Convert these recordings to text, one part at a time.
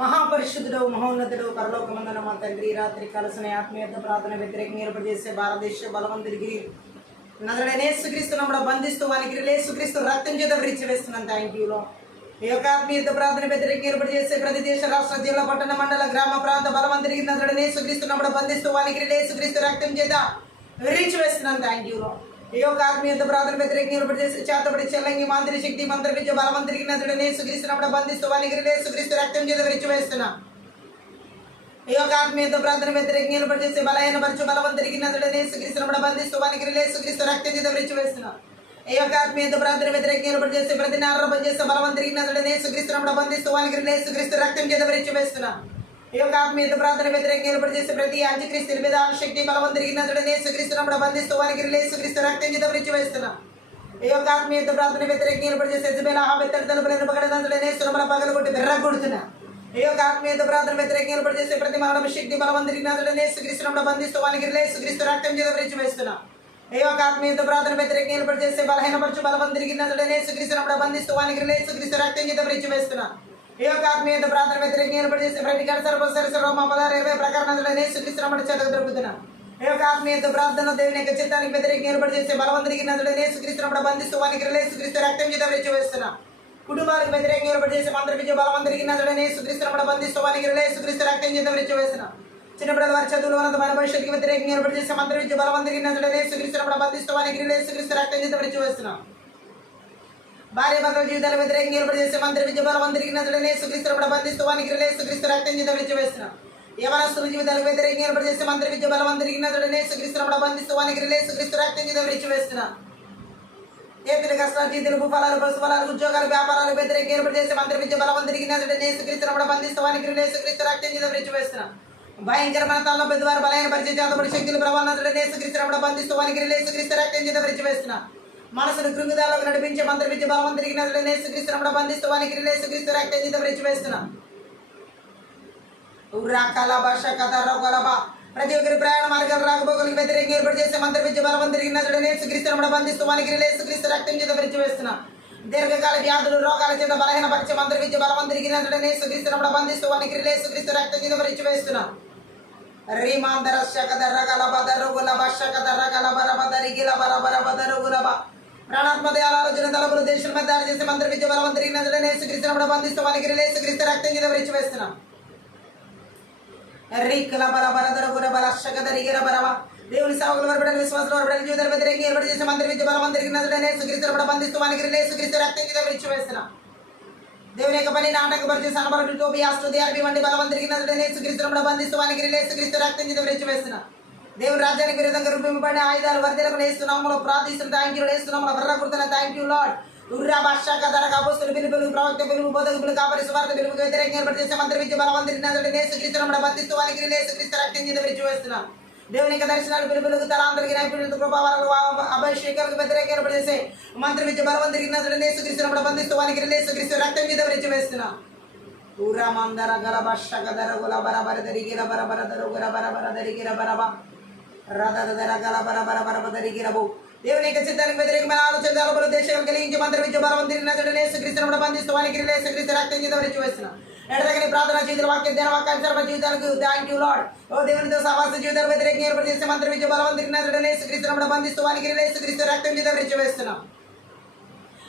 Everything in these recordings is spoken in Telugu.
మహాపరిశుద్ధుడు మహోన్నతుడు పరలోకమందున మా తండ్రి రాత్రి కలసిన ఆత్మీయత ప్రార్థన వ్యతిరేకంగా ఏర్పడిచేసే భారతదేశ బలవంతుడికి నదుడైన యేసుక్రీస్తు నమ్మడ బంధిస్తూ వానికి యేసుక్రీస్తు రక్తం చేత విరిచివేస్తున్నాను. థ్యాంక్ యూలో ఈ యొక్క ఆత్మీయత ప్రార్థన వ్యతిరేకంగా ఏర్పాటు చేసే ప్రతి దేశ రాష్ట్ర జిల్లా పట్టణ మండల గ్రామ ప్రాంత బలవంతుడికి నదుడైన యేసుక్రీస్తు నమ్మడ బంధిస్తూ వానికి యేసుక్రీస్తు రక్తం చేత విరిచివేస్తున్నాను. థ్యాంక్ యూలో ఈ యొక్క ఆత్మీయత ప్రార్థన వ్యతిరేకంగా ఏర్పాటు చేసే చేతబడి చెల్లంగి మాంత్రి శక్తి మంత్ర విద్య బలవంతుడికి నదుడైన యేసుక్రీస్తు నమ్మడ బంధిస్తూ వానికి యేసుక్రీస్తు రక్తం చేత విరిచివేస్తున్నా. ఈ యొక్క ఆత్మీయత ప్రార్థన వ్యతిరేకంగా ఏర్పాటు చేసే బలహీన పరచు బలవంతుడికి నదుడైన యేసుక్రీస్తు నమ్మడ బంధిస్తూ వానికి యేసుక్రీస్తు రక్తం చేత విరిచివేస్తున్నా. ఈ యొక్క ఆత్మీయత ప్రార్థన వ్యతిరేకంగా ఏర్పాటు చేసే ప్రతి ఆరోపణ చేసే బలవంతుడికి నదుడైన యేసుక్రీస్తు నమ్మడ బంధిస్తూ వానికి యేసుక్రీస్తు రక్తం చేత విరిచివేస్తున్నా. ఈ యొక్క ఆత్మీయత ప్రార్థన వ్యతిరేకంగా ఏర్పాటు చేసే ప్రతి అంత్యక్రీస్తు విధాన శక్తి బలవంతుడికి నదుడైన యేసుక్రీస్తు నమ్మడ బంధిస్తూ వానికి యేసుక్రీస్తు రక్తం చేత విరిచివేస్తున్నా. ఈ యొక్క ఆత్మీయత ప్రార్థన వ్యతిరేకంగా ఏర్పాటు చేసే పగలగొట్టి బెర్రగొడుతున్నా. ఈ యొక్క ఆత్మీయత ప్రార్థన వ్యతిరేకంగా ఏర్పాటు చేసే ప్రతి మానవ శక్తి బలవంతుడికి నదుడైన యేసుక్రీస్తు నమ్మడ బంధిస్తూ వానికి యేసుక్రీస్తు రక్తం చేత విరిచివేస్తున్నా. ఈ యొక్క ఆత్మీయత ప్రార్థన వ్యతిరేకంగా ఏర్పాటు చేసే బలహీనపరచు బలవంతుడికి నదుడైన యేసుక్రీస్తు నమ్మడ బంధిస్తూ వానికి యేసుక్రీస్తు రక్తం చేత విరిచివేస్తున్నా. ఈ యొక్క ఆత్మీయత ప్రార్థన వ్యతిరేకంగా ఏర్పాటు చేసే ప్రతి సర్వ రోమ 16 ప్రకారం నదుడైన యేసుక్రీస్తు నమ్మడ చేత దొరుకుతున్నా. ఈ యొక్క ఆత్మీయత ప్రార్థన దేవుని యొక్క చిత్తానికి వ్యతిరేకంగా ఏర్పాటు చేసే బలవంతుడికి నదుడైన యేసుక్రీస్తు నమ్మడ బంధిస్తూ వానికి యేసుక్రీస్తు రక్తం చేత విరిచివేస్తున్నా. కుటుంబాలకు వ్యతిరేకంగా ఏర్పాటు చేసే మంత్ర విద్య బలవంతుడికి నదుడైన యేసుక్రీస్తు నమ్మడ బంధిస్తూ వానికి యేసుక్రీస్తు రక్తం చేత విరిచివేస్తున్నా. చిన్నపిల్లల వారి చదువులు ఉన్నతమైన భవిష్యత్తుకి వ్యతిరేకంగా ఏర్పాటు చేసే మంత్ర విద్య బలవంతుడికి నదుడైన యేసుక్రీస్తు నమ్మడ బంధిస్తూ వానికి యేసుక్రీస్తు రక్తం చేత విరిచివేస్తున్నా. భార్య భర్తల జీవితాల వ్యతిరేకంగా ఏర్పాటు చేసే మంత్ర విద్య బలవంతుడికి నదుడైన యేసుక్రీస్తు నమ్మడ బంధిస్తూ వానికి యేసుక్రీస్తు రక్తం చేత విరిచివేస్తున్నా. యవనస్తుల జీవితాలకు వ్యతిరేకంగా ఏర్పాటు చేసే మంత్ర విద్య బలవంతుడికి నదుడైన యేసుక్రీస్తు నమ్మడ బంధిస్తూ వానికి యేసుక్రీస్తు రక్తం చేత విరిచివేస్తున్నా. ఏతుల కష్టాలు జీతులు ఫలాలు పశు ఫలాలు ఉద్యోగాలు వ్యాపారాలు వ్యతిరేకంగా ఏర్పాటు చేసే మంత్ర విద్య బలవంతుడికి నదుడైన యేసుక్రీస్తు నమ్మడ బంధిస్తూ వానికి యేసుక్రీస్తు రక్తం చేత విరిచివేస్తున్నా. భయంకరమైన తనలో పెద్దవారు బలైన పరిచయ చేతబడి శక్తులు ప్రభావం నదుడైన యేసుక్రీస్తు నమ్మడ బంధిస్తూ వానికి యేసుక్రీస్తు రక్తం చేత విరిచివేస్తున్నా. మనసును కృంగుదాలకు నడిపించే మంత్ర విద్య బలవంతుడికి నదుడైన యేసుక్రీస్తు నమ్మడ బంధిస్తూ వానికి యేసుక్రీస్తు రక్తం చేత విరిచివేస్తున్నా. ప్రతి ఒక్కరి ప్రయాణ మార్గాలు రాకపోకలకు వ్యతిరేకంగా ఏర్పాటు చేసే మంత్ర విద్య బలవంతుడికి నదుడైన యేసుక్రీస్తు నమ్మడ బంధిస్తూ వానికి యేసుక్రీస్తు రక్తం చేత విరిచివేస్తున్నా. దీర్ఘకాల వ్యాధులు రోగాల చేత బలహీనపరిచే మంత్ర విద్య బలవంతుడికి నదుడైన యేసుక్రీస్తు నమ్మడ బంధిస్తూ వానికి యేసుక్రీస్తు రక్తం చేత విరిచివేస్తున్నా. ప్రాణాత్మక ఆలోచన తలపులు దేశం మీద దాడి చేసే మంత్ర విద్య బలవంతుడికి నదుడైన యేసుక్రీస్తు నమ్మడ బంధిస్తూ వానికి యేసుక్రీస్తు రక్తం చేత విరిచివేస్తున్నా. దేవుని సేవకులు వరబడిన విశ్వాసులు వరబడిన జీవితాల వ్యతిరేకంగా ఏర్పాటు చేసే మంత్ర విద్య బలవంతుడికి నదుడైన యేసుక్రీస్తు నమ్మడ బంధిస్తూ వానికి యేసుక్రీస్తు రక్తం చేత విరిచివేస్తున్నా. దేవుని యొక్క పని నాటకపరిచే సనబరుడు టోబి ఆస్తుతి అరబి వంటి బలవంతుడికి నదుడైన యేసుక్రీస్తు నమ్మడ బంధిస్తూ వానికి యేసుక్రీస్తు రక్తం చేత విరిచివేస్తున్నా. దేవుని రాజ్యానికి విరుద్ధంగా రూపింపబడిన ఆయుధాలు వర్ధలకు నేస్తున్నాము ప్రార్థిస్తున్న థ్యాంక్ యూ నేస్తున్నాము వర్ర కుడుతున్న థ్యాంక్ యూ లార్డ్. ఉర్రా భాషక ధరక అపోస్తుల పిలుపులు ప్రవక్త పిలుపు బోధకులు కాపరి సువార్త పిలుపుకి వ్యతిరేకంగా ఏర్పాటు చేసే మంత్ర విద్య బలవంతుడికి నదుడైన యేసుక్రీస్తు నమ్మడ బంధిస్తూ వానికి యేసుక్రీస్తు రక్తం చేత విరిచివేస్తున్నా. దేవుని యొక్క దర్శనాలు పిలుపులకు తలాంతరికి నైపుణ్యత కృపావరాలు అభిషేకాలకు వ్యతిరేకంగా ఏర్పాటు చేసే మంత్ర విద్య బలవంతుడికి నదుడైన యేసుక్రీస్తు నమ్మడ బంధిస్తూ వానికి యేసుక్రీస్తు రక్తం చేత విరిచివేస్తున్నా. ఊరా మందర గల భాషక ధర గుల బరబర దరిగిర బరబర దరుగుర బరబర దరిగిర బరబ రదర గల బరబర బరబ దరిగిరబు. దేవుని యొక్క చిత్తానికి వ్యతిరేకమైన ఆలోచన తలపులు దేశాలు కలిగించి మంత్ర విద్య బలవంతుడికి నదుడైన యేసుక్రీస్తు నమ్మడ బంధిస్తూ వానికి యేసుక్రీస్తు రక్తం చేత విరిచివేస్తున్నా. ఎడతగని ప్రార్థన జీవితాల వాక్య ధ్యాన వాక్యాన్ని సర్వ జీవితాలకు థ్యాంక్ యూ లార్డ్. ఓ దేవునితో సహవాస జీవితాలు వ్యతిరేకంగా ఏర్పాటు చేసే మంత్ర విద్య బలవంతుడికి నదుడైన యేసుక్రీస్తు నమ్మడ బంధిస్తూ వానికి యేసుక్రీస్తు రక్తం చేత విరిచివేస్తున్నా.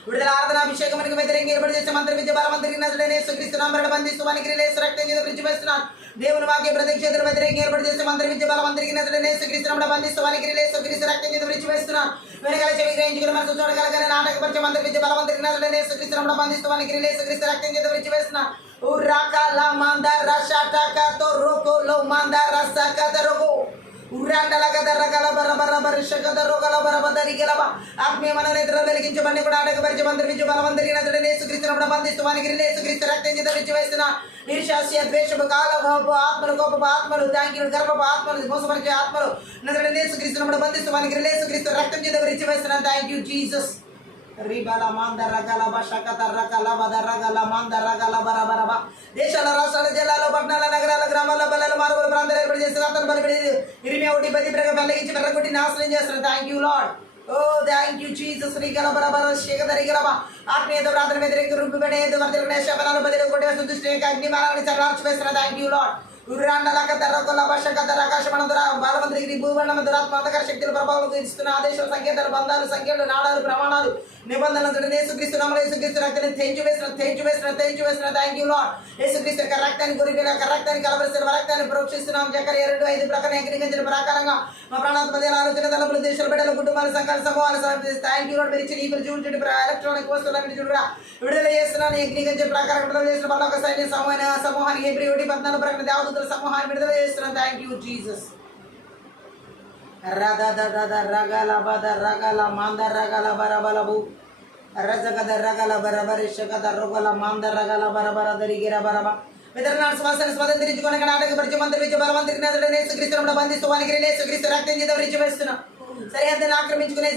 విడుదల ఆరాధన అభిషేకమునికి వ్యతిరేకంగా ఏర్పాటు చేసే మంత్ర విద్య బలవంతుడికి నదుడైన యేసుక్రీస్తు నమ్మడ బంధిస్తూ వానికి యేసు రక్తం చేత విరిచివేస్తున్నా. దేవుని వాక్య ప్రతిక్షేత్ర వ్యతిరేకంగా ఏర్పాటు చేసే మంత్ర విద్య బలవంతుడికి నదుడైన యేసుక్రీస్తు నమ్మడ బంధిస్తూ వానికి యేసుక్రీస్తు రక్తం చేత విరిచివేస్తున్నా. వెనకాల చెవి గ్రహించుకుని మనసు చూడగలగానే నాటకపరిచే మంత్ర విద్య బలవంతుడికి నదుడైన యేసుక్రీస్తు నమ్మడ బంధిస్తూ వానికి యేసుక్రీస్తు రక్తం చేత విరిచివేస్తున్నా. ఉర్రాకల మందర షటకతో రోకోలో మందర సకదరగో ఉర్రాండల గదరగల బరబర బరిషకద రోగల బరబదరిగలబ ఆత్మీయ మననేత్ర వెలిగించబడి కూడా ఆటకపరిచే మంత్ర విద్య బలవంతుడికి నదుడైన యేసుక్రీస్తు నమ్మడ బంధిస్తూ వానికి యేసుక్రీస్తు రక్తం చేత విరిచివేస్తున్నా. ఈర్ష్య ద్వేషపు కాలభావపు ఆత్మలు కోపపు ఆత్మలు తాంకిలు గర్భపు ఆత్మలు మోసపరిచే ఆత్మలు నదుడైన యేసుక్రీస్తు నమ్మడ బంధిస్తూ వానికి యేసుక్రీస్తు రక్తం చేత విరిచివేస్తున్నా. Thank you Jesus. దేశాల రాష్ట్రాల జిల్లాలో పట్టణాల నగరాల గ్రామాల పల్లెలు మారుమూల ప్రాంతాలు ఏర్పాటు చేసిన అతను బలిపడి 21 10 ప్రగ పెళ్ళగించి వెర్రగొట్టి నాశనం చేస్తున్నారు. Thank you Lord. Oh thank you Jesus. శ్రీగల బరబర శేఖరిగలబ ఆత్మీయత ప్రార్థన వ్యతిరేక రూపబడేది వర్తలనే శబనాలు బదిలీ కొట్టే సుదృష్టి అగ్ని మానవుని చర్వార్చి వేసిన థ్యాంక్ యూ లార్డ్. ఉర్రాండలక దర్రకొల్ల భాషక దర్రకాశమనందుర బాలమంత్రికి భూవర్ణమ దురాత్మాంతకర శక్తుల ప్రభావాలు ఇస్తున్న ఆదేశాలు సంకేతాలు బంధాలు సంఖ్యలు నాడాలు ప్రమాణాలు నిబంధనలు యేసుక్రీస్తు నామములో యేసుక్రీస్తు రక్తాన్ని తెంచి వేసిన థ్యాంక్ యూ లార్డ్. యేసుక్రీస్తు యొక్క రక్తాన్ని గొర్రెల యొక్క రక్తాన్ని కలవరిసిన రక్తాన్ని ప్రోక్షిస్తున్నాం. జకర్య 2:5 ప్రకారం ఎగిరించిన ప్రకారంగా మా ప్రాణాత్మక ఆలోచన తలపులు దేశాల బిడ్డల కుటుంబాలు సంఘాల సమూహాలు థ్యాంక్ యూ లార్డ్. మీరు ఇచ్చిన ఈపులు చూడండి ఎలక్ట్రానిక్ వస్తువులను చూడరా విడుదల చేస్తున్నాను. ఎగ్రికల్చర్ ప్రకారం విడుదల చేసిన వల్ల ఒక సైన్య సమూహానికి Hebrew 1:14 ప్రకారం దేవదూతల సమూహాన్ని విడుదల చేస్తున్నాను. Thank you Jesus. రగల బద రగల మాంద రగల బరబలబు రజగద రగల బరబరిషగద రొగల మాంద రగల బరబర దరిగిర బరబ వితరణాడు శ్వాసను స్వతంత్రించుకొని నాటకపరిచి మంత్రి బలవంతుడికి నదుడనే సుక్రీస్తున్న బంధిస్తూ వానికి సుక్రీస్తు రక్తం చేత విరిచి వేస్తున్నాం. సరిహద్దును ఆక్రమించుకునే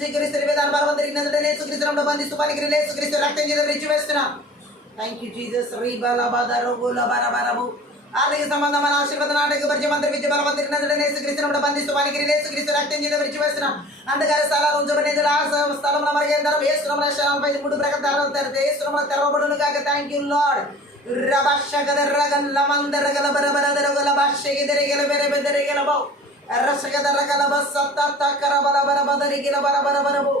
స్వీకరిస్తున్న విధానం బలవంతుడికి నదుడనే సుక్రీస్తున్న బంధిస్తూ వానికి సుక్రీస్తు రక్తం చేత విరిచి వేస్తున్నాం. Thank you Jesus. రీబల బద రొగుల బరబరబు ఆర్థిక సంబంధమైన ఆశీర్వాద నాటకపరిచి మంత్రి విద్య బలవంతుడికి నదుడనే సుక్రీస్తున్న బంధిస్తూ వానికి సుక్రీస్తు రక్తం చేత విరిచి వేస్తున్నాం. అంధకార స్థలాలు ఉంచబడిన స్థలంలో మరిగేందరం ఏసునామమున 3 ప్రకటనలు ఏసునామమున తెరవబడును గాక. Thank you Lord. రబషగద రగల మందర గల బరబర దరగల భాషగిదరి గల బెర బెదరి గల బౌ రషగద రగల బసత్త కరబల బరబదరి గల బరబర బరబు.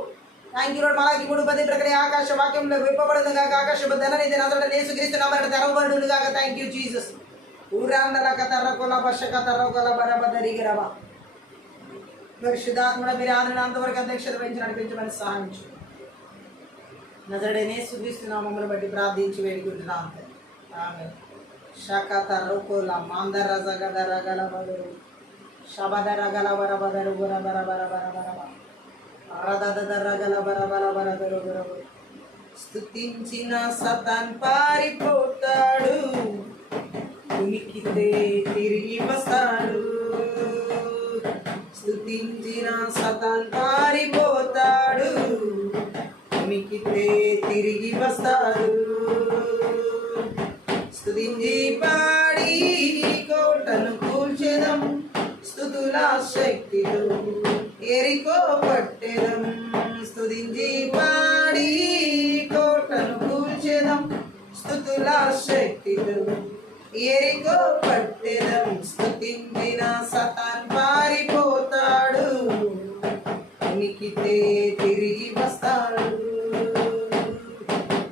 Thank you Lord. మలాకి 3:10 ప్రకారం ఆకాశ వాక్యంలో విప్పబడును గాక. ఆకాశ ధననిధి నదుడనే యేసుక్రీస్తు నామమున తెరవబడును గాక. Thank you Jesus. ఊరాండల కతరకుల బషక తరగల బరబదరి గరబ పరిశుద్ధాత్మడ మీరు ఆదరణ అంతవరకు అధ్యక్షత వహించి నడిపించమని సహాయించు. నజరుడైన యేసుక్రీస్తు నామమును బట్టి ప్రార్థించి వేడుకుంటున్నాం. ఆమేన్. షకత రకుల మాందర జగద రగల బదరు శబదర గల బరబదరు బరబర బరబర బరబ రదద రగల బరబర బరబరు బరబరు. స్తుతించిన సతాన్ పారిపోతాడు, ఉనికితే తిరిగి వస్తాడు. స్తుతించిన సతాన్ పారిపోతాడు, ఉనికితే తిరిగి వస్తాడు. స్తుతించి పాడి కోటను కూల్చెదం, స్తుతుల శక్తితో ఎరికో పట్టెదం. స్తుతించి పాడి కోటను కూల్చెదం, స్తుతుల శక్తితో ఎరికో పట్టెదం. స్తుతించిన సతాన్ పారిపోతాడు, ఉనికితే తిరిగి వస్తాడు.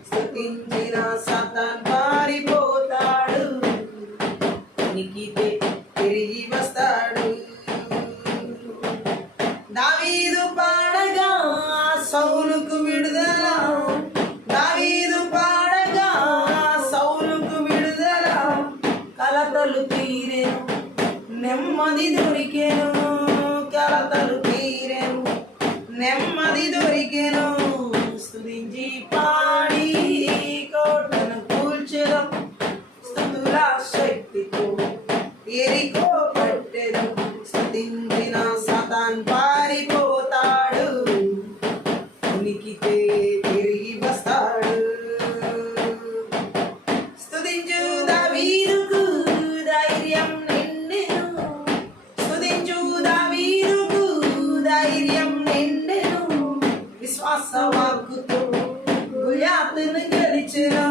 స్తుతించిన సతాన్ పారిపోతాడు, ఉనికితే తిరిగి వస్తాడు. దావీదు పాడగా సౌలుకు విడుదల, దావీదు పాడగా సౌలుకు విడుదల. కలతలు తీరెను నెమ్మది దొరికెను, కలతలు తీరెను నెమ్మది దొరికెను. స్తుతించి పాడి కోటను కూల్చెదం, స్తుతుల శక్తితో ఎరికో పట్టెదం. స్తుతించిన సతాన్ పారిపోతాడు, ఉనికితే తిరిగి వస్తాడు. స్తుతించు దావీదుకు ధైర్యం నిండెను, స్తుతించు దావీదుకు ధైర్యం నిండెను. విశ్వాస వాక్కుతో గుళ్యాతును గెలిచెను,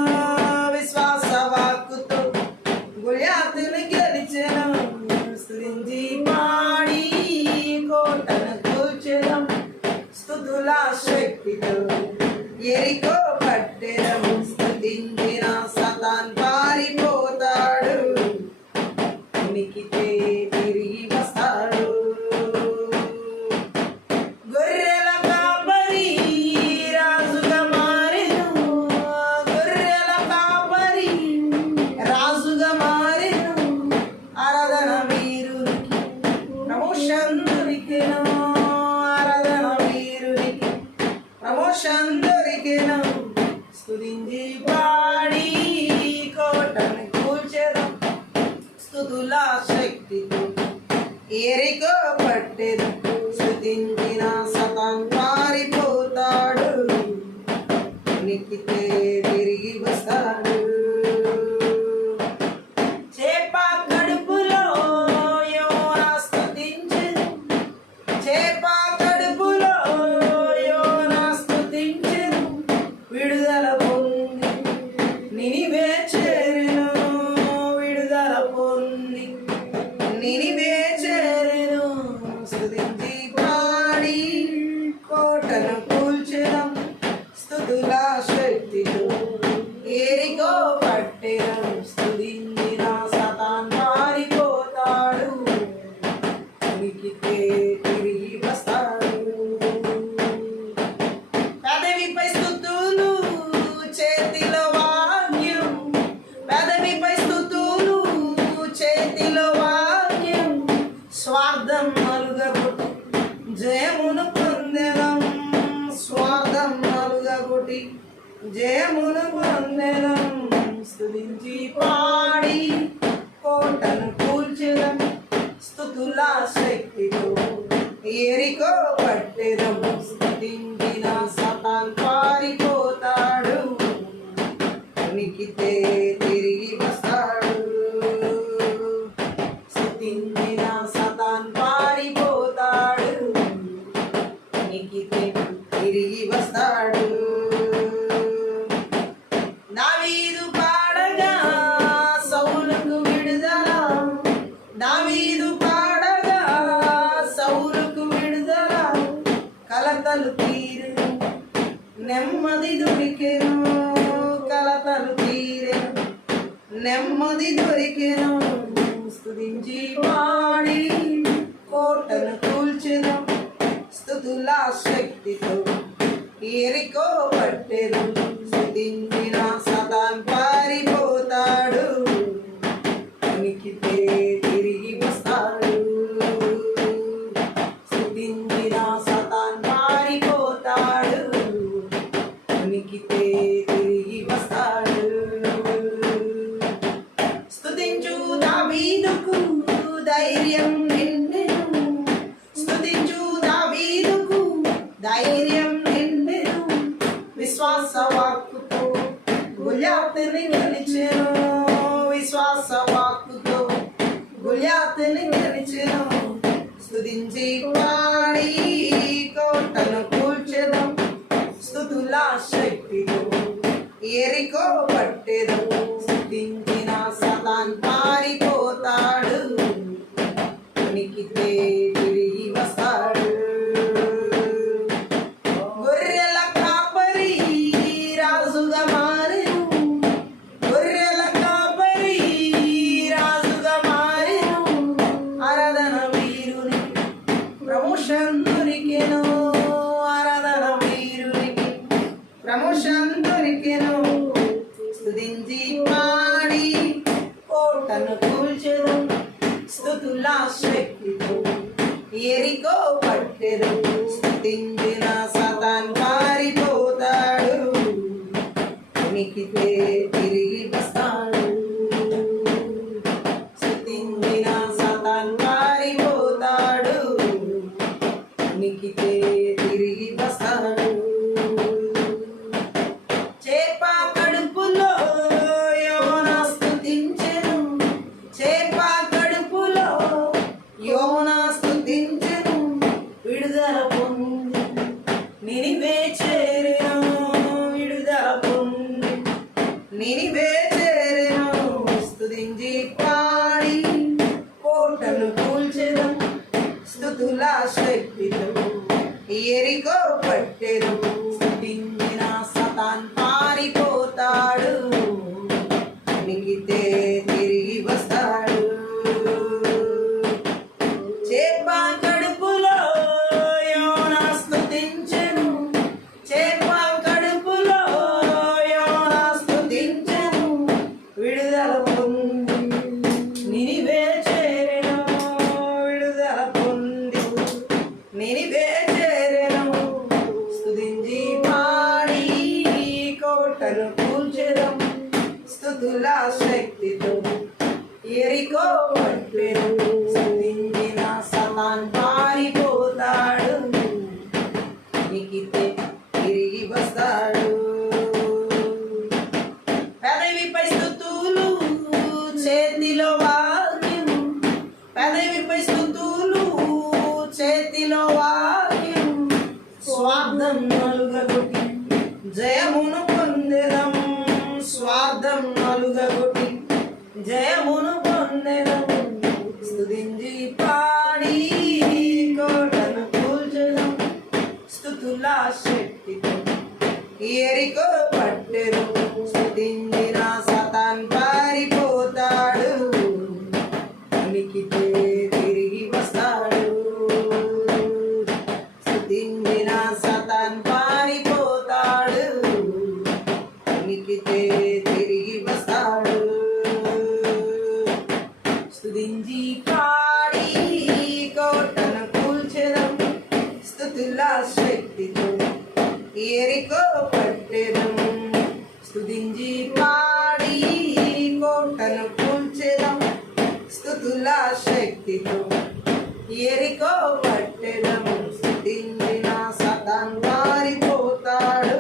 విశ్వాస వాక్కుతో గుళ్యాతును గెలిచెను. స్తుతించి పాడి కోటను కూల్చెదం, స్తుతుల శక్తితో ఎరికో పట్టెదం. స్తుతించిన సతాన్ పారిపోతాడు, ఉనికితే తిరిగి వస్తాడు. గొర్రెల కాపరి రాజుగా మారెను, గొర్రెల కాపరి రాజుగా మారెను. ఆరాధన వీరునికి ప్రమోషన్ దొరికెను, ఆరాధన వీరునికి ప్రమోషన్ దొరికెను. స్తుతించి పాడి కోటను కూల్చెదం, స్తుతుల శక్తితో ఎరికో పట్టెదం. స్తుతించిన సతాన్ పారిపోతాడు, ఉనికితే తిరిగి వస్తాడు. చేప కడుపులో యోనా స్తుతించెను, చేప కడుపులో స్వార్థం నలుగగొట్టి జయమును పొందెదం. స్వార్థం నలుగగొట్టి జయమును పొందెదం. స్తుతించి పాడి కోటను కూల్చెదం. స్తుతుల శక్తితో ఎరికో పట్టెదం. స్తుతించిన సతాన్ పారిపోతాడు, ఉనికితే తిరిగి వస్తాడు. స్తుతించిన సతాన్ పారిపోతాడు, ఉనికితే తిరిగి వస్తాడు. దావీదు పాడగా సౌలుకు విడుదల. దావీదు పాడగా సౌలుకు విడుదల. కలతలు తీరెను, నెమ్మది దొరికెను. కలతలు తీరెను, నెమ్మది దొరికెను. స్తుతించి పాడి కోటను కూల్చెదం. స్తుతుల శక్తితో ఎరికో పట్టెదం. స్తుతించిన సతాన్ పారిపోతాడు, ఉనికితే తిరిగి వస్తాడు. స్తుతించిన సతాన్ పారిపోతాడు, ఉనికితే తిరిగి వస్తాడు. స్తుతించు దావీదుకు ధైర్యం నిండెను. స్తుతించు దావీదుకు ధైర్యం నిండెను. విశ్వాస వాక్కుతో గుళ్యాతుని గెలిచెను. విశ్వాస వాక్కుతో గుళ్యాతుని గెలిచెను. స్తుతించి పాడి కోటను కూల్చెదం. స్తుతుల శక్తితో ఎరికో పట్టెదం. స్తుతించిన సతాన్ పారిపోతాడు, ఉనికితే తిరిగి వస్తాడు. గొర్రెల కాపరి రాజుగా మారెను. గొర్రెల కాపరి రాజుగా మారెను. ఆరాధన వీరుని ప్రమోషన్ దొరికెను. ఆరాధన వీరునికి ప్రమోషన్ దొరికెను. స్తుతించి పాడి కోటను కూల్చెదం. స్తుతుల శక్తితో ఎరికో పట్టెదం. స్తుతించిన సతాన్ పారిపోతాడు, ఉనికితే తిరిగి వస్తాడు. స్తుతించిన సతాన్ పారిపోతాడు, ఉనికితే తిరిగి వస్తాడు. చేప కడుపులో యోనా స్తుతించెను. చేప కడుపులో యోనా స్తుతించెను. విడుదల పొంది నినివే చేరెను. విడుదల పొంది నినివే చేరెను. స్తుతించి పాడి కోటను కూల్చెదం. స్తుతుల శక్తితో ఎరికో పట్టెదం. స్తుతించిన సతాన్ పారిపోతాడు, ఉనికితే తిరిగి వస్తాడు. చేప కడుపులో యోనా స్తుతించెను. చేప కడుపులో యోనా స్తుతించెను. విడుదల పొంది నినివే చేరెను. విడుదల పొంది నినివే చేరెను. స్తుతించి పాడి కోటను కూల్చెదం. స్తుతుల శక్తితో ఎరికో పట్టెదం. స్తుతించిన సతాన్ పారిపోతాడు, ఉనికితే తిరిగి వస్తాడు. పెదవిపై స్తుతులు చేతిలో వాక్యం. పెదవిపై స్తుతులు చేతిలో వాక్యం. స్వార్థం నలుగగొట్టి జయమును పొందెదం. స్వార్థం నలుగగొట్టి జయమును పొందెదం. స్తుతించి పాడి కోటను కూల్చెదం. స్తుతుల శక్తితో ఎరికో పట్టెదం. స్తుతించిన సతాన్ పారిపోతాడు, ఉనికితే తిరిగి వస్తాడు. స్తుతించిన సతాన్ పారిపోతాడు, ఉనికితే తిరిగి వస్తాడు. స్తుతించి పాడి కోట స్తుతుల శక్తితో ఎరికో పట్టెదం. స్తుతించి పాడి కోటను కూల్చెదం. స్తుతుల శక్తితో ఎరికో పట్టెదం. స్తుతించిన సతాన్ పారిపోతాడు,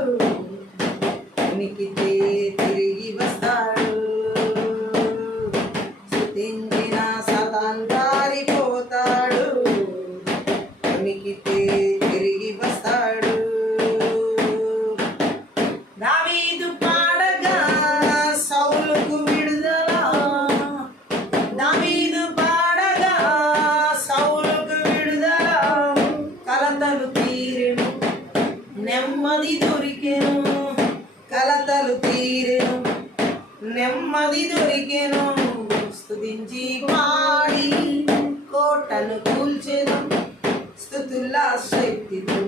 ఉనికితే తిరిగి వస్తాడు. స్తుతించిన సతాన్ పారిపోతాడు, ఉనికితే తిరిగి వస్తాడు. దావీదు పాడగా సౌలుకు విడుదల. దావీదు పాడగా సౌలుకు విడుదల. కలతలు తీరెను, నెమ్మది దొరికెను. కలతలు తీరెను, నెమ్మది దొరికెను. స్తుతించి పాడి కోటను కూల్చెదం. స్తుతుల శక్తితో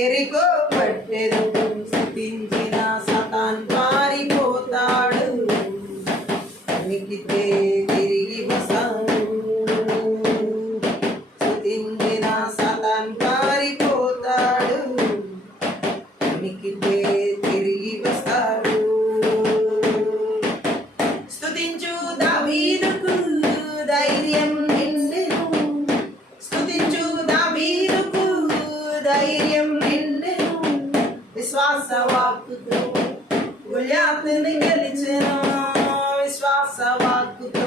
ఎరికో పట్టెదం. స్తుతించిన సతాన్ పారిపోతాడు, ఉనికితే తిరిగి వస్తాడు. స్తుతించిన సతాన్ పారిపోతాడు, ఉనికితే తిరిగి వస్తాడు. స్తుతించు దావీదుకు ధైర్యం నిండెను. స్తుతించు దావీదుకు ధైర్యం నిండెను. విశ్వాస వాక్కుతో గొల్యాతుని గెలిచెను. విశ్వాస వాక్కుతో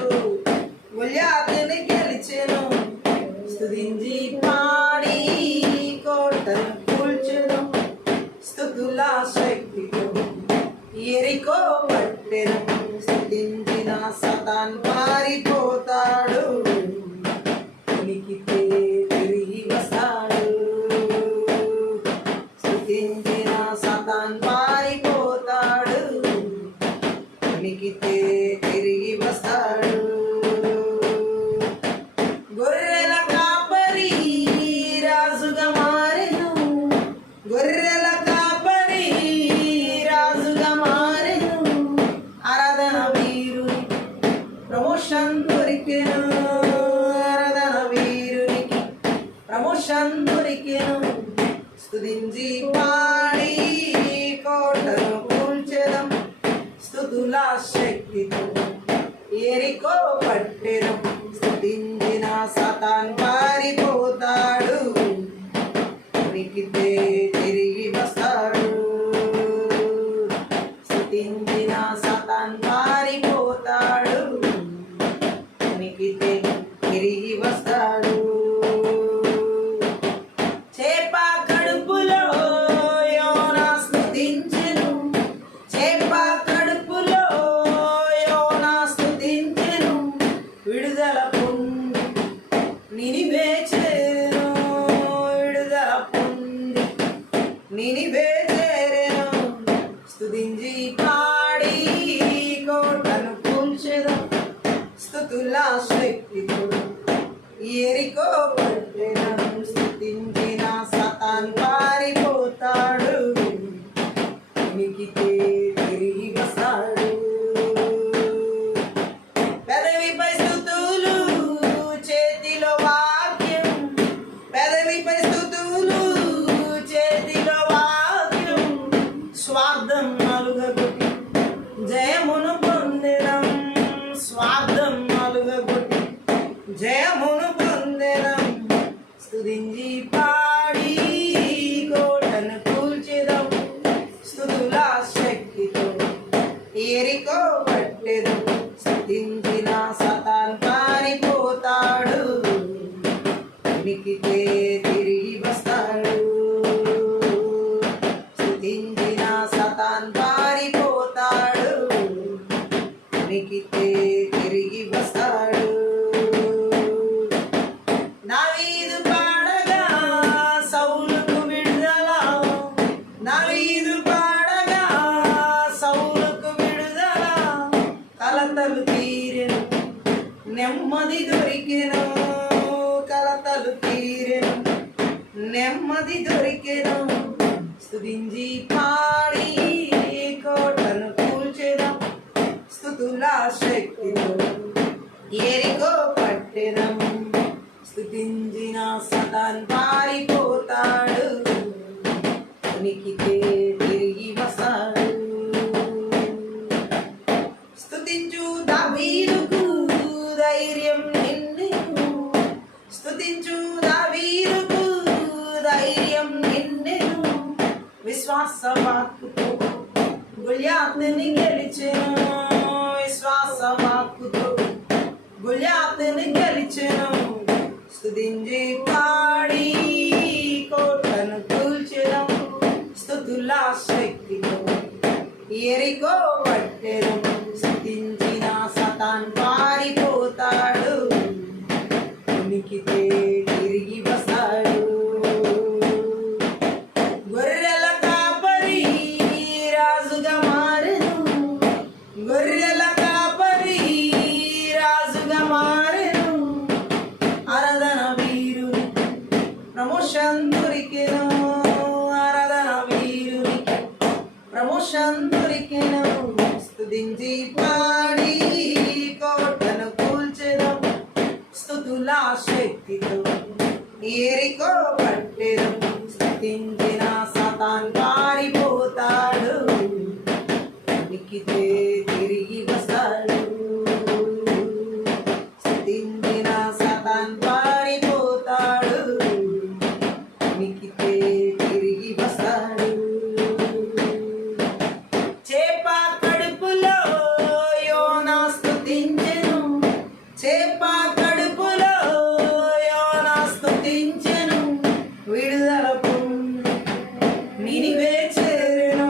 గొల్యాతుని గెలిచెను. స్తుతించి పాడి కోటను కూల్చెను. స్తుతుల శక్తితో ఎరికో పట్టెను. స్తుతించిన సతాన్ పారిపోతాడు, ఉనికితే తిరిగి వస్తాడు. స్తుతించిన సతాన్ పారిపోతాడు, ఉనికితే తిరిగి వస్తాడు. గొర్రెల కాపరి రాజుగా మారెను. గొర్రెల కాపరి రాజుగా మారెను. ఆరాధన వీరుని ప్రమోషన్ దొరికెను. ఆరాధన వీరునికి ప్రమోషన్ దొరికెను. స్తుతించి పాడి కోటను కూల్చెదం. స్తుతుల శక్తితో ఎరికో పట్టెదం. స్తుతించిన సతాన్ పారిపోతాడు, ఉనికితే తిరిగి వస్తాడు. స్తుతించిన సతాన్ పారిపోతాడు, ఉనికితే తిరిగి వస్తాడు. చేప కడుపులో యోనా స్తుతించెను. చేప కడుపులో యోనా స్తుతించెను. విడుదల పొంది నినివే చేరెను. విడుదల పొంది నినివే చేరెను. స్తుతించి పాడి కోటను కూల్చెదం. స్తుతుల శక్తితో ఎరికో పట్టెదం. స్తుతించిన సతాన్ పారిపోతాడు, ఉనికితే తిరిగి వస్తాడు. పెదవిపై స్తుతులు, చేతిలో వాక్యం. పెదవిపై స్తుతులు, చేతిలో వాక్యం. స్వార్థం నలుగగొట్టి జయమును పొందెదం. స్వార్థం నలుగగొట్టి జయమును పొందెదం. స్తుతించి పాడి కోటను కూల్చెదం. స్తుతుల శక్తితో ఎరికో పట్టెదం. స్తుతించిన సతాన్ పారిపోతాడు, ఉనికితే తిరిగి వస్తాడు. స్తుతించిన సతాన్ పారిపోతాడు, ఉనికితే తిరిగి వస్తాడు. దావీదు పాడగా సౌలుకు విడుదల. దావీదు పాడగా సౌలుకు విడుదల. కలతలు తీరెను, నెమ్మది దొరికెను. కలతలు తీరెను, నెమ్మది దొరికెను. స్తుతించి పాడి కోటను కూల్చెదం. స్తుతుల శక్తితో ఎరికో పట్టెదం. స్తుతించిన సతాన్ పారిపోతాడు, ఉనికితే తిరిగి వస్తాడు. స్తుతించు దావీదుకు ధైర్యం నిన్నెను, స్తుతించు దావీదుకు ధైర్యం నిన్నెను. విశ్వాస వాక్కుతో గొల్యాతుని గెలిచెను, విశ్వాస వాక్కుతో గొల్యాతుని గెలిచెను. స్తుతించి పాడి కోటను కూల్చెను, స్తుతుల శక్తితో యెరికో పట్టెను. స్తుతించిన సతాన్ పారిపోతాడు, ఉనికితే తిరిగి వస్తాడు. గొర్రెల కాపరి రాజుగా మారెను, గొర్రెల కాపరి రాజుగా మారెను. ఆరాధన వీరుని ప్రమోషన్ దొరికెను, ఆరాధన వీరునికి ప్రమోషన్ దొరికెను. స్తుతించి పాడి కోటను కూల్చెను, స్తుతుల శక్తితో యెరికో పట్టెను. స్తుతించిన సతాన్ పారిపోతాడు, ఉనికితే తిరిగి వస్తాడు. స్తుతించిన సతాన్ పారిపోతాడు, ఉనికితే తిరిగి వస్తాడు. చేప కడుపులో యోనా స్తుతించెను, చేప కడుపులో యోనా స్తుతించెను. విడుదల పొంది నినివే చేరెను,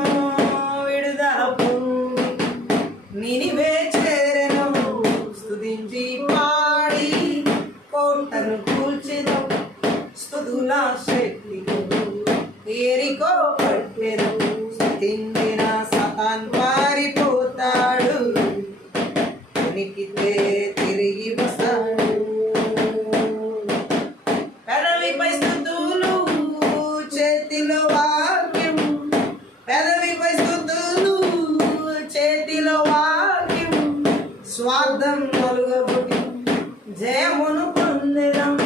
విడుదల పొంది నినివే చేరెను. స్తుతించి పాడి కోటను కూల్చెను, స్తుతుల శక్తితో యెరికో పట్టెను. స్తుతించిన సతాన్ పారిపోతాడు, ఉనికితే తిరిగి వస్తాడు. పెదవిపై స్తుతులు చేతిలో వాక్యం, పెదవిపై స్తుతులు చేతిలో వాక్యం. స్వార్థం నలుగగొట్టి జయమును పొందెదం,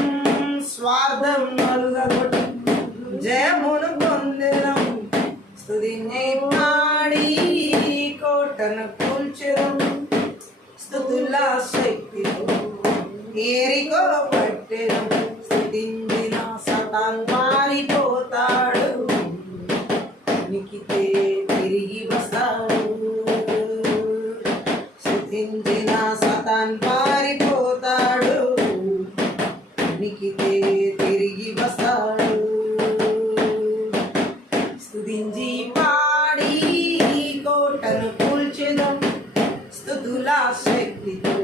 స్వార్థం నలుగగొట్టి జయమును పొందెదం. స్తుతించి పాడి కోటను కూల్చెదం, స్తుతుల శక్తితో యెరికో పట్టెను. స్తుతించిన సతాన్ పారిపోతాడు, ఉనికితే తిరిగి వస్తాడు. స్తుతించిన సతాన్ పారిపోతాడు, ఉనికితే తిరిగి వస్తాడు. స్తుతించి పాడి కోటను కూల్చెదం, స్తుతుల శక్తితో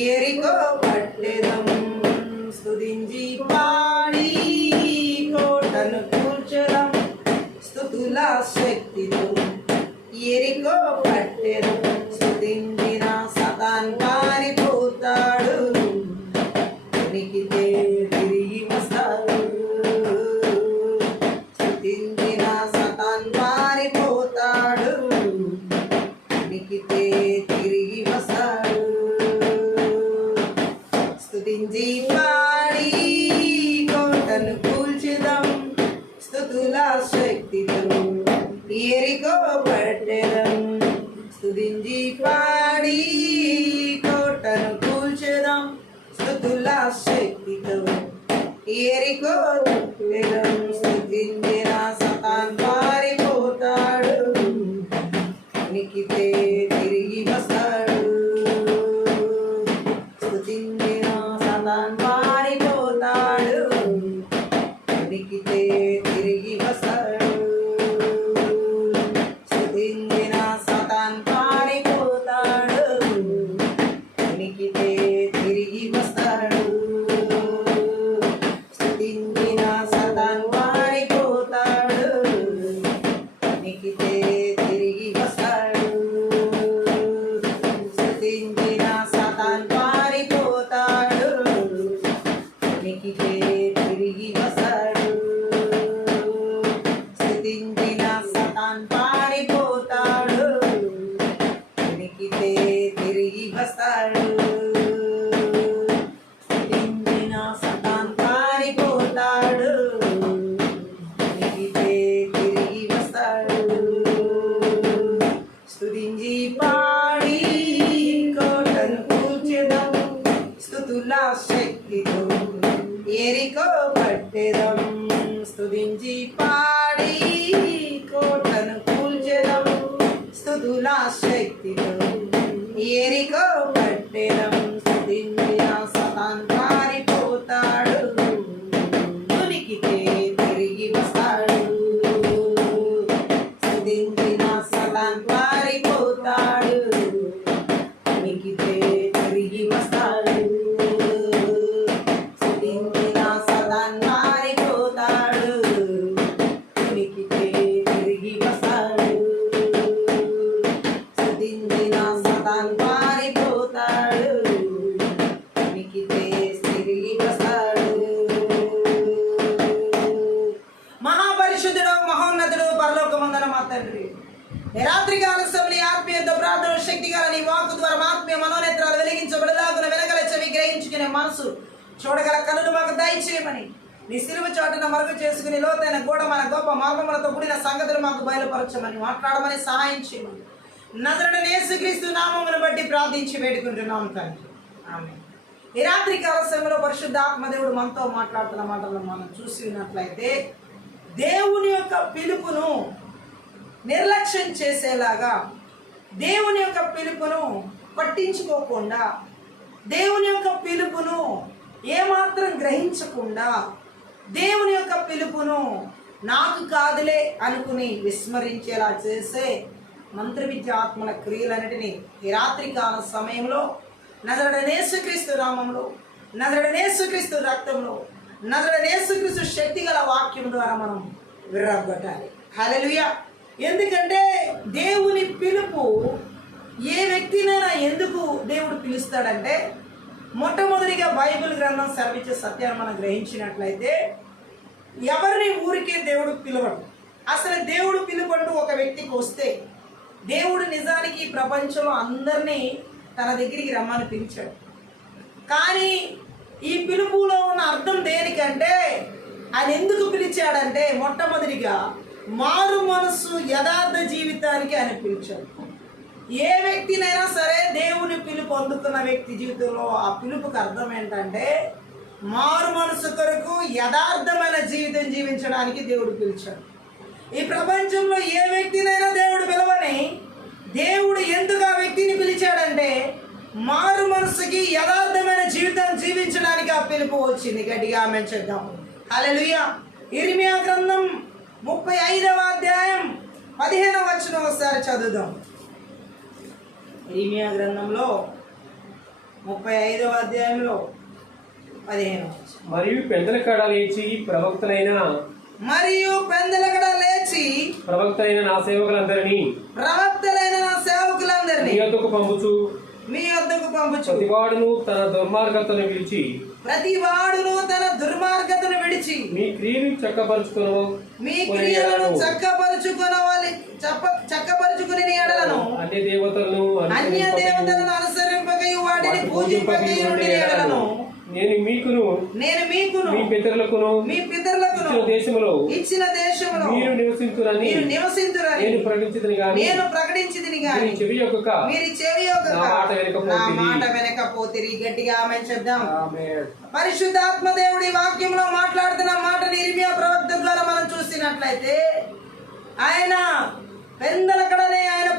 యెరికో పట్టెదం. స్తుతించి పాడి కోటను కూల్చెదం, స్తుతుల శక్తితో యెరికో పట్టెదం. స్తుతించిన సతాన్ పారిపోతాడు, ఉనికితే తిరిగి వస్తాడు. స్తుతించిన సతాన్ పారిపోతాడు, ఉనికితే తిరిగి వస్తాడు. స్తుతించి పాడి కోటను కూల్చెదం, స్తుతుల శక్తితో యెరికో పట్టెదం. స్తుతించి పాడి కోటను కూల్చెదం, స్తుతుల శక్తితో యెరికో పట్టెదం. స్తుతించిన సతాన్ పారిపోతాడు, ఉనికితే తిరిగి వస్తాడు. స్తుతించిన సతాన్ పారిపోతాడు, ఉనికితే తిరిగి వస్తాడు. స్తుతించిన సతాన్ పారిపోతాడు, ఉనికితే తిరిగి వస్తాడు. స్తుతించిన సతాన్ పారిపోతాడు, ఉనికితే తిరిగి వస్తాడు. స్తుతించిన సతాన్ పారిపోతాడు, ఉనికితే తిరిగి వస్తాడు. స్తుతించిన సతాన్ పారిపోతాడు, ఉనికితే తిరిగి వస్తాడు. స్తుతించిన పట్టెదం, స్తుతించి పాడి కోటను కూల్చెదం, స్తుతుల శక్తితో ఎరికో పట్టెదం, స్తుతించిన సతాన్ పారిపోతాడు, ఉనికితే తిరిగి వస్తాడు. స్తుతించిన సతాన్ పారిపోతాడు, ఉనికితే తిరిగి వస్తాడు. స్తుతించిన సతాన్ పారిపోతాడు, ఉనికితే తిరిగి వస్తాడు. స్తుతించిన సతాన్ పారిపోతాడు, ఉనికితే తిరిగి వస్తాడు. మహాపరిశుద్ధుడు, మహోన్నతుడు, పరలోకమందున మా తండ్రి, ఈ రాత్రి కాల సమయంలో ఆత్మీయత ప్రార్థన శక్తి గల నీ వాక్కు ద్వారా ఆత్మీయ మనోనేత్రాలు వెలిగించబడలాగున వినగల చెవి గ్రహించుకునే మనసు చూడగల కనులు మాకు దయచేయమని నీ సిలువ చాటున మరుగు చేసుకుని లోతైన గూఢమైన గొప్ప మార్గములతో కూడిన సంగతులు మాకు బయలుపరచమని మాట్లాడమని సహాయం చేయమని నజరుడైన యేసుక్రీస్తు నామమును బట్టి ప్రార్థించి వేడుకుంటున్నాం తండ్రి, ఆమేన్. ఈ రాత్రి కాల సమయంలో పరిశుద్ధ ఆత్మదేవుడు మనతో మాట్లాడుతున్న మాటలను మనం చూసి ఉన్నట్లయితే, దేవుని యొక్క పిలుపును నిర్లక్ష్యం చేసేలాగా, దేవుని యొక్క పిలుపును పట్టించుకోకుండా, దేవుని యొక్క పిలుపును ఏమాత్రం గ్రహించకుండా, దేవుని యొక్క పిలుపును నాకు కాదులే అనుకుని విస్మరించేలా చేసే మంత్రవిద్య ఆత్మల క్రియలన్నిటినీ ఈ రాత్రి కాల సమయంలో నజరుడైన యేసుక్రీస్తు నామములో, నజరుడైన యేసుక్రీస్తు రక్తంలో, నజరుడైన యేసుక్రీస్తు శక్తి గల వాక్యం ద్వారా మనం విర్రగొట్టాలి. హల్లెలూయా. ఎందుకంటే దేవుని పిలుపు ఏ వ్యక్తినైనా ఎందుకు దేవుడు పిలుస్తాడంటే, మొట్టమొదటిగా బైబిల్ గ్రంథం సెలవిచ్చే సత్యాన్ని మనం గ్రహించినట్లయితే, ఎవరిని ఊరికే దేవుడు పిలవడు. అసలు దేవుడు పిలుపంటూ ఒక వ్యక్తికి వస్తే, దేవుడు నిజానికి ప్రపంచంలో అందరినీ తన దగ్గరికి రమ్మని పిలిచాడు. కానీ ఈ పిలుపులో ఉన్న అర్థం దేనికంటే, ఆయన ఎందుకు పిలిచాడంటే, మొట్టమొదటిగా మారు మనసు యథార్థ జీవితానికి ఆయన పిలిచాడు. ఏ వ్యక్తినైనా సరే దేవుని పిలుపు అందుకున్న వ్యక్తి జీవితంలో ఆ పిలుపుకి అర్థం ఏంటంటే, మారు మనసు కొరకు యథార్థమైన జీవితం జీవించడానికి దేవుడు పిలిచాడు. ఈ ప్రపంచంలో ఏ వ్యక్తినైనా దేవుడు పిలవని, దేవుడు ఎందుకు ఆ వ్యక్తిని పిలిచాడంటే, మారు మనసుకి యథార్థమైన జీవితం జీవించడానికి ఆ పిలుపు వచ్చింది. గట్టిగా ఆమేన్ చెప్దాం. హల్లెలూయా. ఇర్మియా గ్రంథం 35వ అధ్యాయం 15వ వచనం ఒకసారి చదువుదాం. ఇర్మియా గ్రంథంలో 35వ అధ్యాయంలో 15వ వచనం. మరియు పెందలకడ లేచి ప్రవక్తలైన నా సేవకులందరినీ మీ యొద్దకు పంపుచు ప్రతివాడును తన దుర్మార్గతను విడిచి మీ క్రియలు చక్కపరుచుకుని ఎడలను అన్య దేవతలను అనుసరింపకయు వాటిని పూజింపకయు ఎడలను నేను మీకును మీ పితరులకును ఇచ్చిన దేశములో మీరు నివసింతురని నేను ప్రకటించితిని గాని మీరు చెవి యొక్కక నా మాట వెనకపోతిరి. గట్టిగా ఆమేన్ చెప్దాం. పరిశుద్ధాత్మ దేవుడి వాక్యంలో మాట్లాడుతున్న మాటని ఇర్మియా ప్రవక్త ద్వారా మనం చూసినట్లయితే, ఆయన పెందలకడనే ఆయన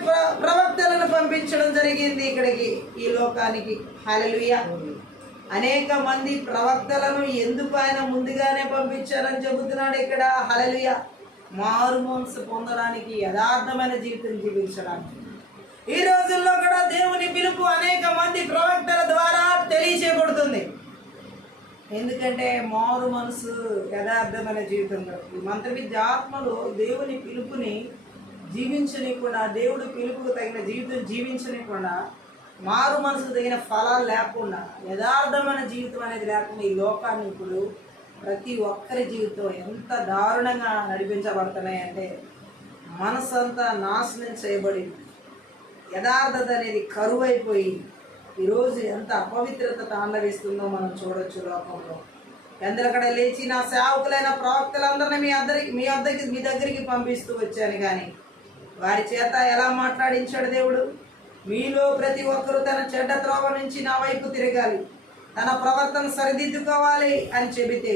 ప్రవక్తలను పంపించడం జరిగింది ఇక్కడికి, ఈ లోకానికి. హల్లెలూయా. అనేక మంది ప్రవక్తలను ఎందుకు ఆయన ముందుగానే పంపించారని చెబుతున్నాడు ఇక్కడ. హల్లెలూయా. మారు మనసు పొందడానికి, యథార్థమైన జీవితం జీవించడానికి. ఈ రోజుల్లో కూడా దేవుని పిలుపు అనేక మంది ప్రవక్తల ద్వారా తెలియచేయబడుతుంది. ఎందుకంటే మారు మనసు, యథార్థమైన జీవితంలో ఈ మంత్రవిద్య ఆత్మలు దేవుని పిలుపుని జీవించనీయకుండా, దేవుడి పిలుపుకు తగిన జీవితం జీవించనీయకుండా, మారు మనసుకు తగిన ఫలాలు లేకుండా, యథార్థమైన జీవితం అనేది లేకుండా ఈ లోకాన్ని ఇప్పుడు ప్రతి ఒక్కరి జీవితం ఎంత దారుణంగా నడిపించబడుతున్నాయంటే, మనసు అంతా నాశనం చేయబడింది. యథార్థత అనేది కరువైపోయి ఈరోజు ఎంత అపవిత్రత తాండవిస్తుందో మనం చూడొచ్చు లోకంలో. ఎందరక్కడ లేచి నా సేవకులైన ప్రవక్తలందరినీ మీ దగ్గరికి పంపిస్తూ వచ్చాను, కానీ వారి చేత ఎలా మాట్లాడించాడు దేవుడు? మీలో ప్రతి ఒక్కరూ తన చెడ్డ త్రోవ నుంచి నా వైపు తిరగాలి, తన ప్రవర్తన సరిదిద్దుకోవాలి అని చెబితే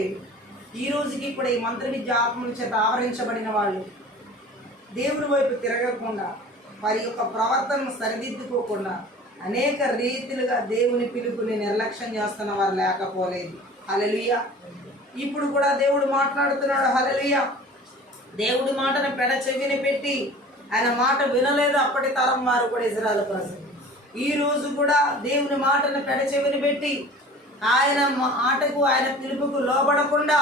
ఈ రోజుకి కూడా ఈ మంత్ర విద్య ఆత్మల చేత ఆవరించబడిన వాళ్ళు దేవుని వైపు తిరగకుండా వారి యొక్క ప్రవర్తనను సరిదిద్దుకోకుండా అనేక రీతిలుగా దేవుని పిలుపుని నిర్లక్ష్యం చేస్తున్న వారు లేకపోలేదు. హల్లెలూయా. ఇప్పుడు కూడా దేవుడు మాట్లాడుతున్నాడు. హల్లెలూయా. దేవుడి మాటను పెడ చెవిని పెట్టి ఆయన మాట వినలేదు అప్పటి తరం వారు కూడా ఇజ్రాయేల్ ప్రజలు. ఈ రోజు కూడా దేవుని మాటను పెడ చెవిని పెట్టి ఆయన మాటకు ఆయన పిలుపుకు లోబడకుండా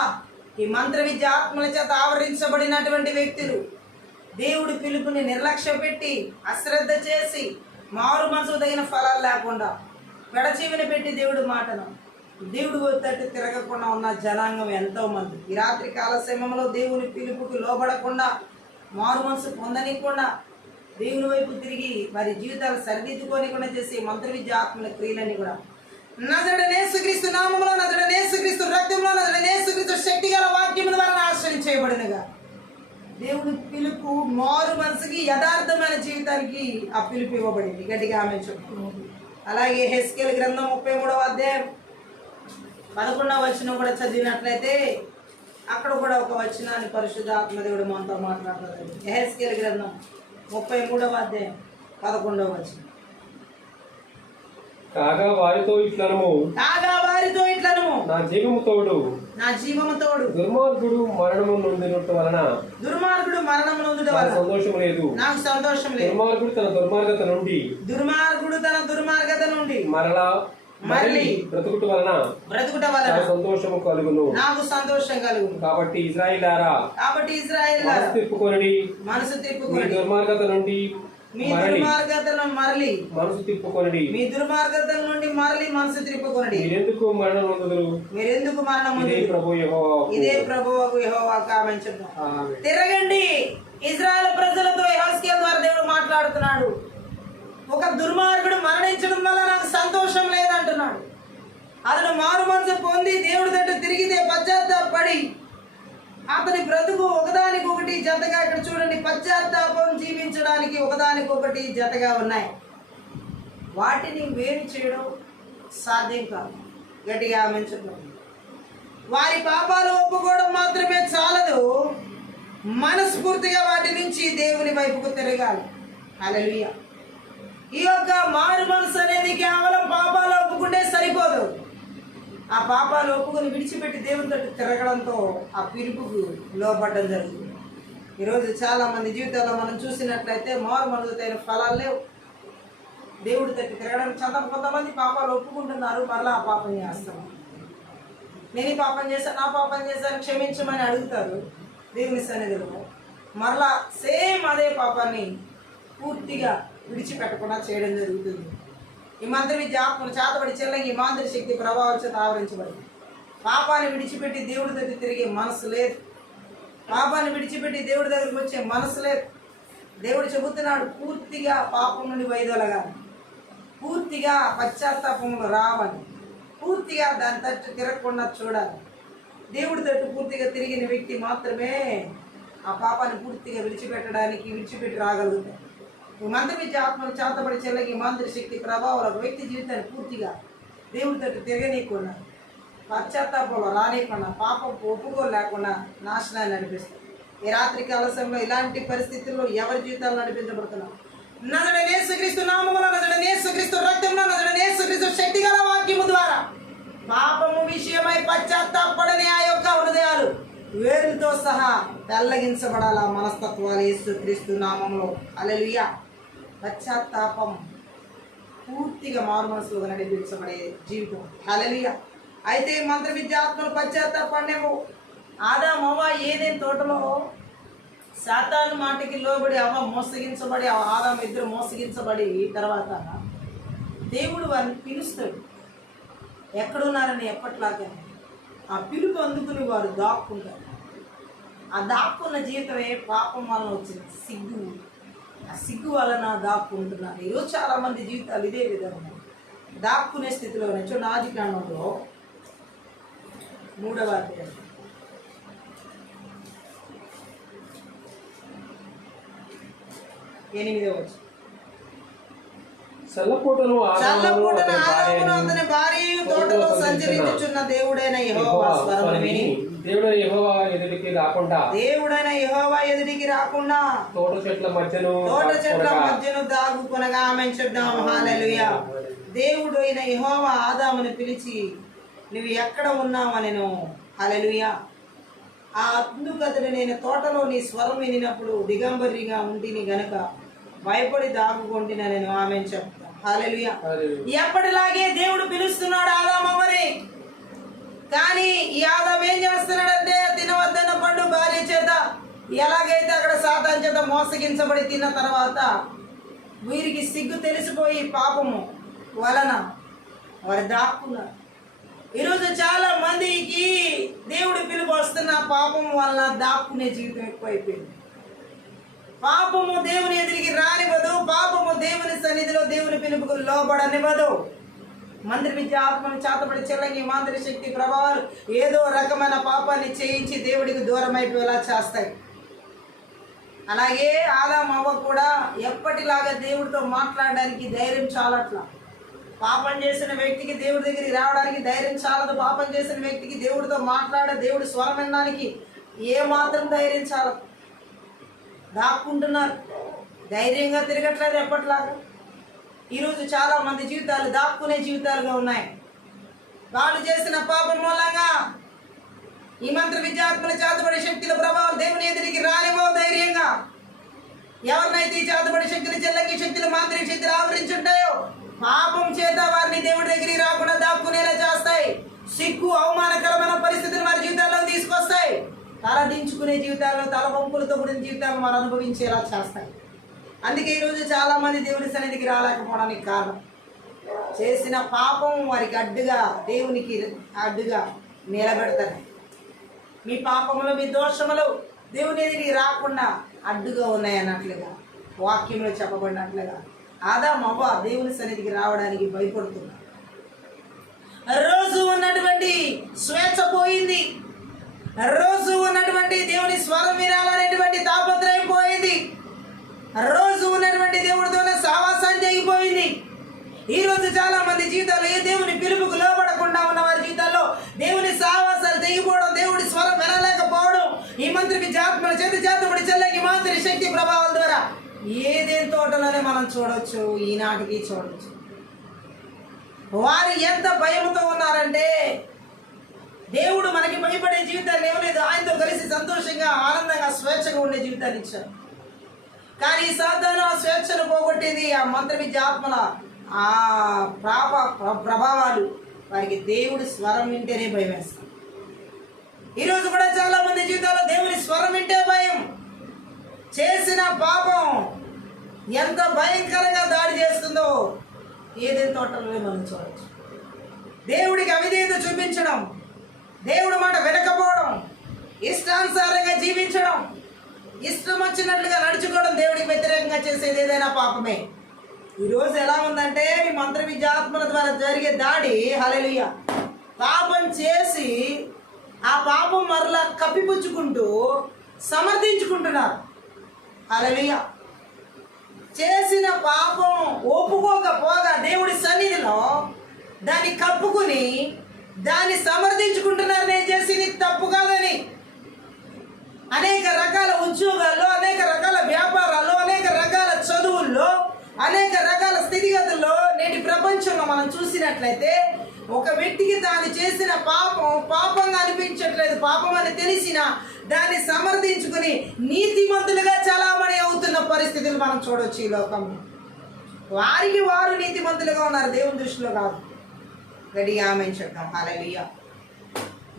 ఈ మంత్ర విద్య ఆత్మల చేత ఆవరించబడినటువంటి వ్యక్తులు దేవుడి పిలుపుని నిర్లక్ష్య పెట్టి అశ్రద్ధ చేసి మారు మనసు తగిన ఫలాలు లేకుండా పెడచెవిని పెట్టి దేవుడి మాటను దేవుడు తట్టు తిరగకుండా ఉన్న జనాంగం ఎంతో మంది ఈ రాత్రి కాల సమయంలో దేవుని పిలుపుకి లోబడకుండా మారు మనసు పొందనికుండా దేవుని వైపు తిరిగి వారి జీవితాలు సరిదిద్దుకోనికుండా చేసే మంత్ర విద్య ఆత్మల క్రియలని కూడా నజరేయుడైన యేసుక్రీస్తు నామములో, నజరేయుడైన యేసుక్రీస్తు రక్తంలో, నజరేయుడైన యేసుక్రీస్తు శక్తి గల వాక్యము ద్వారా నాశనం చేయబడినగా దేవుని పిలుపు మారు మనసుకి యథార్థమైన జీవితానికి ఆ పిలుపు ఇవ్వబడింది. గట్టిగా ఆమె చెప్పు. అలాగే హెస్కేల్ గ్రంథం 33వ అధ్యాయం 11వ వచనం కూడా చదివినట్లయితే అక్కడ కూడా ఒక వచనాన్ని పరిశుద్ధ ఆత్మదేవుడు మనతో మాట్లాడుతుంది. హెస్కేల్ గ్రంథం 33వ అధ్యాయం 11వ వచనం. కాగా వారితో ఇట్లనము, నా జీవము తోడు దుర్మార్గుడు మరణము నొందినట్టు వలన సంతోషం లేదు. నాకు సంతోషం లేదు. దుర్మార్గుడు తన దుర్మార్గత నుండి మరలి బ్రతుకుట వలన సంతోషము కలుగును. నాకు సంతోషం కలుగును. కాబట్టి ఇశ్రాయేలారా మనసు తిప్పుకొనుడి, మీ దుర్మార్గత నుండి మరలి మనసు తిప్పుకొనుడి, మీ దుర్మార్గత నుండి మరలి మనసు తిప్పుకొనుడి. మీరెందుకు మరణం నొందుదురు? ఇదే ప్రభువుకు యెహోవాకు ఆమేన్ చెప్దాం. తిరగండి. ఇశ్రాయేలు ప్రజలతో యెహెజ్కేలు ద్వారా దేవుడు మాట్లాడుతున్నాడు. ఒక దుర్మార్గుడు మరణించడం వల్ల నాకు సంతోషం లేదంటున్నాడు. అతను మారు మనసు పొంది దేవుడి దగ్గర తిరిగితే పశ్చాత్తాపడి అతని బ్రతుకు ఒకదానికొకటి జతగా, ఇక్కడ చూడండి, పశ్చాత్తాపం జీవించడానికి ఒకదానికొకటి జతగా ఉన్నాయి. వాటిని వేరు చేయడం సాధ్యం కాదు. గట్టిగా ఆమెంచుకోండి. వారి పాపాలు ఒప్పుకోవడం మాత్రమే చాలదు, మనస్ఫూర్తిగా వాటి నుంచి దేవుని వైపుకు తిరగాలి. హల్లెలూయా. ఈ యొక్క మారు మనసు అనేది కేవలం పాపాలు ఒప్పుకుంటే సరిపోదు. ఆ పాపాలు ఒప్పుకొని విడిచిపెట్టి దేవుని తట్టు తిరగడంతో ఆ పిలుపుకు లోపడడం జరుగుతుంది. ఈరోజు చాలామంది జీవితాల్లో మనం చూసినట్లయితే మారు మనసుతైన ఫలాలు లేవు. దేవుడి తట్టు తిరగడానికి కొంతమంది పాపాలు ఒప్పుకుంటున్నారు, మరలా ఆ పాపం చేస్తారు. నేను ఈ పాపం చేశాను, నా పాపం చేశాను, క్షమించమని అడుగుతారు దేవుని సన్నిధిలో. మరలా సేమ్ అదే పాపాన్ని పూర్తిగా విడిచిపెట్టకుండా చేయడం జరుగుతుంది. ఈ మంత్ర విద్య ఆత్మను చేతబడి చెల్లంగి ఈ మాంత్ర శక్తి ప్రభావం చేత ఆవరించబడింది. పాపాన్ని విడిచిపెట్టి దేవుడి దగ్గర తిరిగే మనసు లేదు. పాపాన్ని విడిచిపెట్టి దేవుడి దగ్గరికి వచ్చే మనసు లేదు. దేవుడు చెబుతున్నాడు, పూర్తిగా పాపం నుండి వైదొలగాలి, పూర్తిగా పశ్చాత్తాపంలో రావాలి, పూర్తిగా దాని తట్టు తిరగకుండా చూడాలి. దేవుడి తట్టు పూర్తిగా తిరిగిన వ్యక్తి మాత్రమే ఆ పాపాన్ని పూర్తిగా విడిచిపెట్టి రాగలుగుతాడు. ఈ మంత్ర విద్య ఆత్మను చేతబడి చెల్లకి మాంత్ర శక్తి ప్రభావం ఒక వ్యక్తి జీవితాన్ని పూర్తిగా దేవుడి తట్టు తిరగనీయకుండా, పశ్చాత్తాపంలో రానియకుండా, పాపం ఒప్పుకోలేకుండా నాశనాన్ని నడిపిస్తుంది. ఈ రాత్రి కాల సమయంలో ఇలాంటి పరిస్థితుల్లో ఎవరి జీవితాలు నడిపించబడుతున్నారు? నజరేయుడైన యేసుక్రీస్తు నామములో, నజరేయుడైన యేసుక్రీస్తు రక్తంలో, నజరేయుడైన యేసుక్రీస్తు శక్తి గల వాక్యము ద్వారా పాపము విషయమై పశ్చాత్తాపడని ఆ యొక్క హృదయాలు వేరుతో సహా తెల్లగించబడాల మనస్తత్వాలు యేసుక్రీస్తు నామములో. హల్లెలూయా. పశ్చాత్తాపం పూర్తిగా మారు మనసులో నడిపించబడే జీవితం. హల్లెలూయా. అయితే మంత్ర విద్యాత్మలు పశ్చాత్తాపడేమో. ఆదాము అవ్వ ఏదైనా తోటలో సాతాను మాటకి లోబడి అవ్వ మోసగించబడి, ఆదాము ఇద్దరు మోసగించబడి తర్వాత దేవుడు వారిని పిలుస్తాడు. ఎక్కడున్నారని ఎప్పట్లాగే ఆ పిలుపు అందుకుని వారు దాక్కుంటారు. ఆ దాక్కున్న జీవితమే పాపం వలన వచ్చింది సిగ్గు. ఆ సిగ్గు వలన దాక్కుంటున్నారు. ఈరోజు చాలామంది జీవితాలు ఇదే విధంగా దాక్కునే స్థితిలో ఉన్నాయి. చూడండి, ఆదికాండంలో 3వ అధ్యాయం 8వ వచనం. చల్లపూటను ఆదామును అతని భార్య తోటలో సంచరించుచున్న దేవుడైన యెహోవా స్వరము విని దేవుడైన యెహోవా ఎదుటికి రాకుండా తోట చెట్ల మధ్యను దాగుకొనగా ఆమె చెప్దాం. హల్లెలూయా. దేవుడు అయిన యెహోవా ఆదామును పిలిచి నువ్వు ఎక్కడ ఉన్నావనెను. హల్లెలూయా. ఆ అందుకతడు నేను తోటలో నీ స్వరం వినినప్పుడు దిగంబరిగా ఉంటిని గనుక భయపడి దాగుకొంటిన నేను ఆమె చెప్తాను. హల్లెలూయా. ఎప్పటిలాగే దేవుడు పిలుస్తున్నాడు ఆదామని. కానీ ఈ ఆదాం ఏం చేస్తున్నాడంటే తినవద్దన్న పండు భార్య చేత ఎలాగైతే అక్కడ సాతాను చేత మోసగించబడి తిన్న తర్వాత వీరికి సిగ్గు తెలిసిపోయి పాపము వలన వారు దాక్కున్నారు. ఈరోజు చాలా మందికి దేవుడు పిలుపు వస్తున్న పాపం వలన దాక్కునే జీవితం ఎక్కువైపోయింది. పాపము దేవుని ఎదురికి రానివ్వదు. పాపము దేవుని సన్నిధిలో దేవుని పిలుపుకు లోబడనివ్వదు. మంత్రి విద్య ఆత్మను చేతపడి చెల్లంగి మాంత్రి శక్తి ప్రభావాలు ఏదో రకమైన పాపాన్ని చేయించి దేవుడికి దూరం అయిపోయేలా చేస్తాయి. అలాగే ఆదాము అవ్వ కూడా ఎప్పటిలాగా దేవుడితో మాట్లాడడానికి ధైర్యం చాలట్లా. పాపం చేసిన వ్యక్తికి దేవుడి దగ్గరికి రావడానికి ధైర్యం చాలదు. పాపం చేసిన వ్యక్తికి దేవుడితో దేవుడి స్వరం వినడానికి ఏమాత్రం ధైర్యం చాలదు. దాక్కుంటున్నారు, ధైర్యంగా తిరగట్లేదు ఎప్పటిలాగా. ఈరోజు చాలా మంది జీవితాలు దాక్కునే జీవితాలుగా ఉన్నాయి. వాళ్ళు చేసిన పాపం మూలంగా ఈ మంత్ర విద్యాత్మల చేతబడి శక్తుల ప్రభావం దేవుని ఎదురికి రానివో ధైర్యంగా. ఎవరినైతే ఈ చేతబడి శక్తులు చెల్లంగి శక్తులు మాంత్రిక శక్తులు ఆవరించుంటాయో పాపం చేత వారిని దేవుడి దగ్గరికి రాకుండా దాక్కునేలా చేస్తాయి. సిగ్గు అవమానకరమైన పరిస్థితులు వారి జీవితాల్లో తీసుకొస్తాయి. తల దించుకునే జీవితాల్లో తల వంపులతో కూడిన జీవితాలను వారు అనుభవించేలా చేస్తాయి. అందుకే ఈరోజు చాలా మంది దేవుని సన్నిధికి రాలేకపోవడానికి కారణం చేసిన పాపం వారికి అడ్డుగా దేవునికి అడ్డుగా నిలబెడతాయి. మీ పాపములు మీ దోషములు దేవుని ఎదురికి రాకుండా అడ్డుగా ఉన్నాయన్నట్లుగా వాక్యంలో చెప్పబడినట్లుగా ఆదాము అవ్వ దేవుని సన్నిధికి రావడానికి భయపడుతున్నారు. రోజు ఉన్నటువంటి స్వేచ్ఛ పోయింది. రోజు ఉన్నటువంటి దేవుని స్వరం వినాలనేటువంటి తాపత్రయం పోయింది. రోజు ఉన్నటువంటి దేవుడితోనే సావాసాన్ని తెగిపోయింది. ఈరోజు చాలా మంది జీవితాల్లో ఏ దేవుని పిలుపుకు లోబడకుండా ఉన్న వారి జీవితాల్లో దేవుని సావాసాలు తెగిపోవడం, దేవుడి స్వరం వినలేకపోవడం ఈ మంత్రి విద్యాత్మల చేతబడి చెల్లకి మాంత్రి శక్తి ప్రభావాల ద్వారా ఏదేం తోటలోనే మనం చూడవచ్చు. ఈనాటికి చూడవచ్చు. వారు ఎంత భయంతో ఉన్నారంటే దేవుడు మనకి భయపడే జీవితాన్ని ఇవ్వలేదు. ఆయనతో కలిసి సంతోషంగా ఆనందంగా స్వేచ్ఛగా ఉండే జీవితాన్ని ఇచ్చారు. కానీ సాధారణ స్వేచ్ఛను పోగొట్టేది ఆ మంత్ర విద్య ఆత్మల ఆ ప్రభావాలు. వారికి దేవుడి స్వరం వింటేనే భయం వేస్తారు. ఈరోజు కూడా చాలా మంది జీవితాల్లో దేవుని స్వరం వింటే భయం. చేసిన పాపం ఎంత భయంకరంగా దాడి చేస్తుందో ఏదేం తోటలో మనం చూడవచ్చు. దేవుడికి అవిధేయత చూపించడం, దేవుడి మాట వినకపోవడం, ఇష్టానుసారంగా జీవించడం, ఇష్టం వచ్చినట్లుగా నడుచుకోవడం దేవుడికి వ్యతిరేకంగా చేసేది ఏదైనా పాపమే. ఈరోజు ఎలా ఉందంటే ఈ మంత్ర విద్యాత్మల ద్వారా జరిగే దాడి హల్లెలూయా. పాపం చేసి ఆ పాపం మరలా కప్పిపుచ్చుకుంటూ సమర్థించుకుంటున్నారు. హల్లెలూయా. చేసిన పాపం ఒప్పుకోకపోగా దేవుడి సన్నిధిలో దాన్ని కప్పుకుని దాన్ని సమర్థించుకుంటున్నారు. నేను చేసింది తప్పు కాదని. అనేక రకాల ఉద్యోగాల్లో, అనేక రకాల వ్యాపారాల్లో, అనేక రకాల చదువుల్లో, అనేక రకాల స్థితిగతుల్లో నేటి ప్రపంచంలో మనం చూసినట్లయితే ఒక వ్యక్తికి తాను చేసిన పాపంగా అనిపించట్లేదు. పాపం అని తెలిసిన దాన్ని సమర్థించుకుని నీతిమంతులుగా చలామణి అవుతున్న పరిస్థితులు మనం చూడవచ్చు ఈ లోకంలో. వారికి వారు నీతిమంతులుగా ఉన్నారు, దేవుని దృష్టిలో కాదు. గట్టిగా ఆమేన్ చెప్తాం. హల్లెలూయా.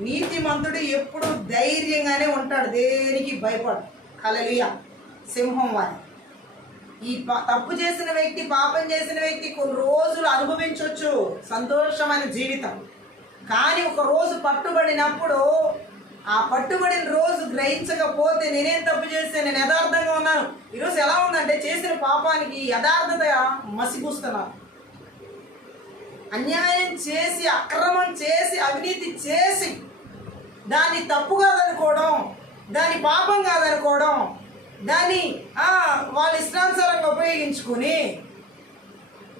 నీతిమంతుడు ఎప్పుడు ధైర్యంగానే ఉంటాడు, దేనికి భయపడు. హల్లెలూయా. సింహం వారి ఈ తప్పు చేసిన వ్యక్తి, పాపం చేసిన వ్యక్తి కొన్ని రోజులు అనుభవించవచ్చు సంతోషమైన జీవితం. కానీ ఒక రోజు పట్టుబడినప్పుడు ఆ పట్టుబడిన రోజు గ్రహించకపోతే నేనేం తప్పు చేస్తే నేను యథార్థంగా ఉన్నాను. ఈరోజు ఎలా ఉందంటే చేసిన పాపానికి యథార్థత మసిపూస్తున్నారు. అన్యాయం చేసి, అక్రమం చేసి, అవినీతి చేసి దాన్ని తప్పు కాదనుకోవడం, దాన్ని పాపం కాదనుకోవడం, దాన్ని వాళ్ళ ఇష్టానుసారంగా ఉపయోగించుకుని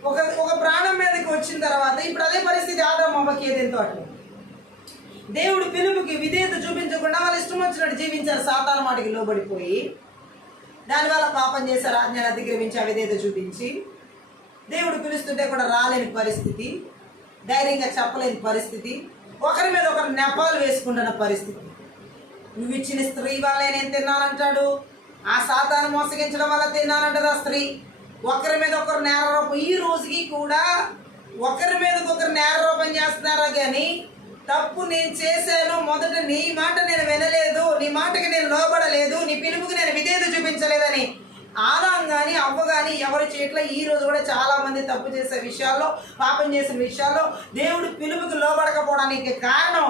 ఒక ప్రాణం మీదకి వచ్చిన తర్వాత ఇప్పుడు అదే పరిస్థితి ఆదాము అవ్వకి ఏదేంతో అట్లా. దేవుడు పిలుపుకి విధేయత చూపించకుండా వాళ్ళు ఇష్టం వచ్చినట్టు జీవించారు, సాతాను మాటకి లోబడిపోయి. దానివల్ల పాపం చేశారు, ఆజ్ఞను అతిక్రమించి అవిధేయత చూపించి. దేవుడు పిలుస్తుంటే కూడా రాలేని పరిస్థితి, ధైర్యంగా చెప్పలేని పరిస్థితి, ఒకరి మీద ఒకరు నెపాలు వేసుకుంటున్న పరిస్థితి. నువ్వు ఇచ్చిన స్త్రీ వల్లే నేను తిన్నానంటాడు, ఆ సాతాను మోసగించడం వల్ల తిన్నానంటది ఆ స్త్రీ. ఒకరి మీద ఒకరు నేరారోపణ, ఈ రోజుకి కూడా ఒకరి మీద ఒకరు నేరారోపణ చేస్తున్నారా కానీ తప్పు నేను చేశాను, మొదట నీ మాట నేను వినలేదు, నీ మాటకి నేను లోబడలేదు, నీ పిలుపుకి నేను విధేయత చూపించలేదని ఆదాం కానీ అవ్వ కానీ ఎవరి చేయట్లా. ఈ రోజు కూడా చాలా మంది తప్పు చేసే విషయాల్లో, పాపం చేసిన విషయాల్లో దేవుడు పిలుపుకి లోబడకపోవడానికి కారణం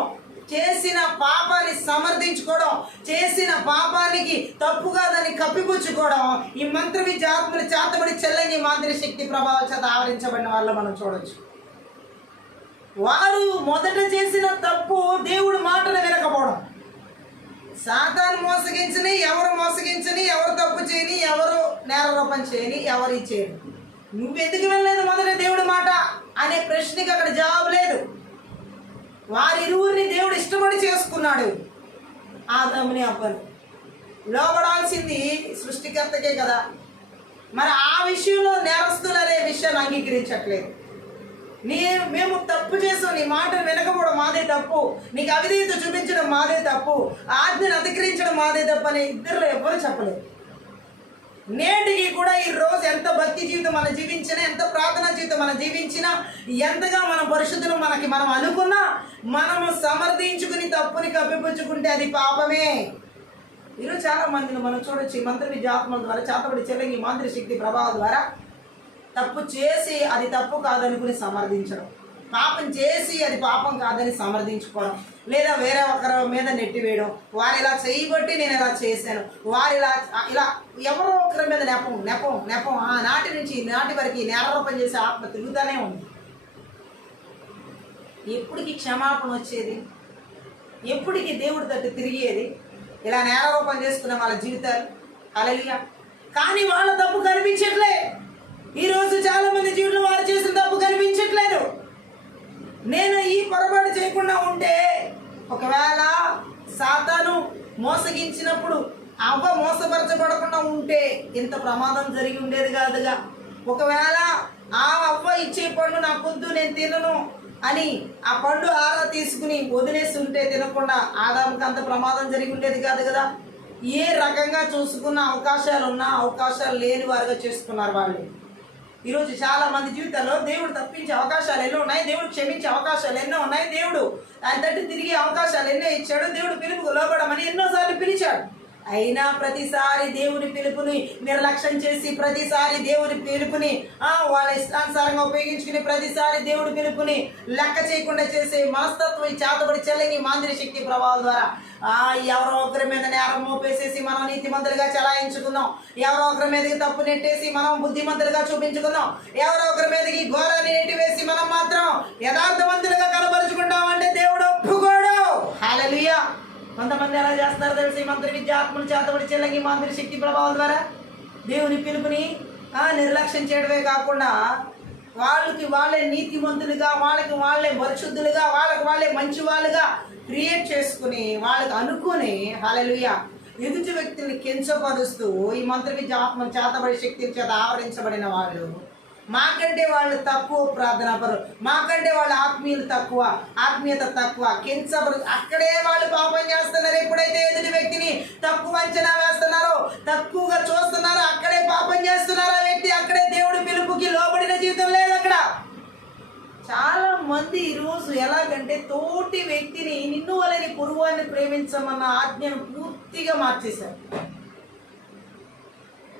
చేసిన పాపాన్ని సమర్థించుకోవడం, చేసిన పాపానికి తప్పుగా దాన్ని కప్పిపుచ్చుకోవడం. ఈ మంత్ర విద్య ఆత్మలు చేతబడి చెల్లని మాదిరి శక్తి ప్రభావం చేత ఆవరించబడిన వాళ్ళు మనం చూడొచ్చు. వారు మొదట చేసిన తప్పు దేవుడు మాటలు వినకపోవడం. సాతాను మోసగించని, ఎవరు మోసగించని, ఎవరు తప్పు చేయని, ఎవరు నేరారోపణ చేయని, ఎవరు ఇచ్చేయని. నువ్వెందుకు వెళ్ళలేదు మొదట దేవుడి మాట అనే ప్రశ్నకి అక్కడ జవాబు లేదు. వారిరువురిని దేవుడు ఇష్టపడి చేసుకున్నాడు. ఆదాముని అవ్వను లోబడాల్సింది సృష్టికర్తకే కదా. మరి ఆ విషయంలో నేరస్తులు అనే విషయాన్ని అంగీకరించట్లేదు. మేము తప్పు చేసాం, నీ మాటను వినకపోవడం మాదే తప్పు, నీకు అవిధేయత చూపించడం మాదే తప్పు, ఆజ్ఞను అతిక్రమించడం మాదే తప్పు అని ఇద్దరు ఎవ్వరూ చెప్పలేదు. నేటికి కూడా ఈ రోజు ఎంత భక్తి జీవితం మనం జీవించినా, ఎంత ప్రార్థనా జీవితం మనం జీవించినా, ఎంతగా మనం పరిశుద్ధులు మనం అనుకున్నా, మనము సమర్థించుకుని తప్పుని కప్పిపుచ్చుకుంటే అది పాపమే. ఈరోజు చాలా మందిని మనం చూడొచ్చు, మంత్ర విద్య ఆత్మల ద్వారా చేతబడి చెల్లింగి మాంత్ర శక్తి ప్రభావం ద్వారా తప్పు చేసి అది తప్పు కాదనుకుని సమర్థించడం, పాపం చేసి అది పాపం కాదని సమర్థించుకోవడం, లేదా వేరే ఒకరి మీద నెట్టివేయడం. వారు ఇలా చేయబట్టి నేను ఇలా చేశాను, వారు ఇలా ఎవరో ఒకరి మీద నెపం నెపం నెపం. ఆ నాటి నుంచి నాటి వరకు నేరారోపణ చేసే ఆత్మ తిరుగుతూనే ఉంది. ఎప్పటికి క్షమాపణ వచ్చేది? ఎప్పటికి దేవుడి తట్టు తిరిగేది? ఇలా నేరారోపణ చేసుకున్న వాళ్ళ జీవితాలు హల్లెలూయా. కానీ వాళ్ళ తప్పు కనిపించట్లే. ఈరోజు చాలా మంది జీవితంలో వారు చేసిన తప్పు కనిపించట్లేదు. నేను ఈ పొరపాటు చేయకుండా ఉంటే, ఒకవేళ సాతాను మోసగించినప్పుడు అవ్వ మోసపరచబడకుండా ఉంటే ఇంత ప్రమాదం జరిగి ఉండేది కాదుగా. ఒకవేళ ఆ అవ్వ ఇచ్చే పండు నాకొద్దు నేను తినను అని ఆ పండు ఆరా తీసుకుని వదిలేసి ఉంటే తినకుండా ఆదాముకి అంత ప్రమాదం జరిగి ఉండేది కాదు కదా. ఏ రకంగా చూసుకున్న అవకాశాలు ఉన్నా అవకాశాలు లేని వారుగా చేసుకున్నారు వాళ్ళు. ఈరోజు చాలా మంది జీవితాల్లో దేవుడు తప్పించే అవకాశాలు ఎన్నో ఉన్నాయి, దేవుడు క్షమించే అవకాశాలు ఎన్నో ఉన్నాయి, దేవుడు ఆయన తట్టు తిరిగే అవకాశాలు ఎన్నో ఇచ్చాడు, దేవుడు పిలుపుకు లోబడమని ఎన్నోసార్లు పిలిచాడు. అయినా ప్రతిసారి దేవుని పిలుపుని నిర్లక్ష్యం చేసి, ప్రతిసారి దేవుని పిలుపుని వాళ్ళ ఇష్టానుసారంగా ఉపయోగించుకుని, ప్రతిసారి దేవుడి పిలుపుని లెక్క చేయకుండా చేసే మనస్తత్వం ఈ చేతబడి చెల్లని మాంద్రి శక్తి ప్రభావం ద్వారా ఎవరో ఒకరి మీద నేరం మోపేసేసి మనం నీతిమంతులుగా చలాయించుకుందాం, ఎవరో ఒకరి మీదకి తప్పు నెట్టేసి మనం బుద్ధిమంతులుగా చూపించుకుందాం, ఎవరో ఒకరి మీదకి ఘోరాన్ని నెట్టివేసి మనం మాత్రం యథార్థవంతులుగా కనబరుచుకుంటాం అంటే దేవుడు ఒప్పుకోడు. హల్లెలూయా. కొంతమంది ఎలా చేస్తారు తెలిసి, మంత్రి విద్య ఆత్మలు చేతబడి చెల్లంగి మాంద్రి శక్తి ప్రభావం ద్వారా దేవుని పిలుపుని నిర్లక్ష్యం చేయడమే కాకుండా వాళ్ళకి వాళ్ళే నీతిమంతులుగా, వాళ్ళకి వాళ్ళే పరిశుద్ధులుగా, వాళ్ళకి వాళ్ళే మంచి వాళ్ళుగా క్రియేట్ చేసుకుని వాళ్ళకి అనుకుని హల్లెలూయా ఎదుటి వ్యక్తుల్ని కించపరుస్తూ ఈ మంత్ర విద్య ఆత్మలు చేతబడి శక్తి చేత ఆవరించబడిన వాళ్ళు, మాకంటే వాళ్ళు తక్కువ ప్రార్థనా పరు, మాకంటే వాళ్ళ ఆత్మీయులు తక్కువ, ఆత్మీయత తక్కువ, కించపరు, అక్కడే వాళ్ళు పాపం చేస్తున్నారు. ఎప్పుడైతే ఎదుటి వ్యక్తిని తక్కువ అంచనా వేస్తున్నారో, తక్కువగా చూస్తున్నారో, అక్కడే పాపం చేస్తున్నారు ఆ వ్యక్తి. అక్కడే దేవుడి పిలుపుకి లోబడిన జీవితం లేదు అక్కడ. చాలా మంది ఈరోజు ఎలాగంటే తోటి వ్యక్తిని నిన్ను వలని పొరుగువాన్ని ప్రేమించమన్న ఆజ్ఞను పూర్తిగా మార్చేశారు.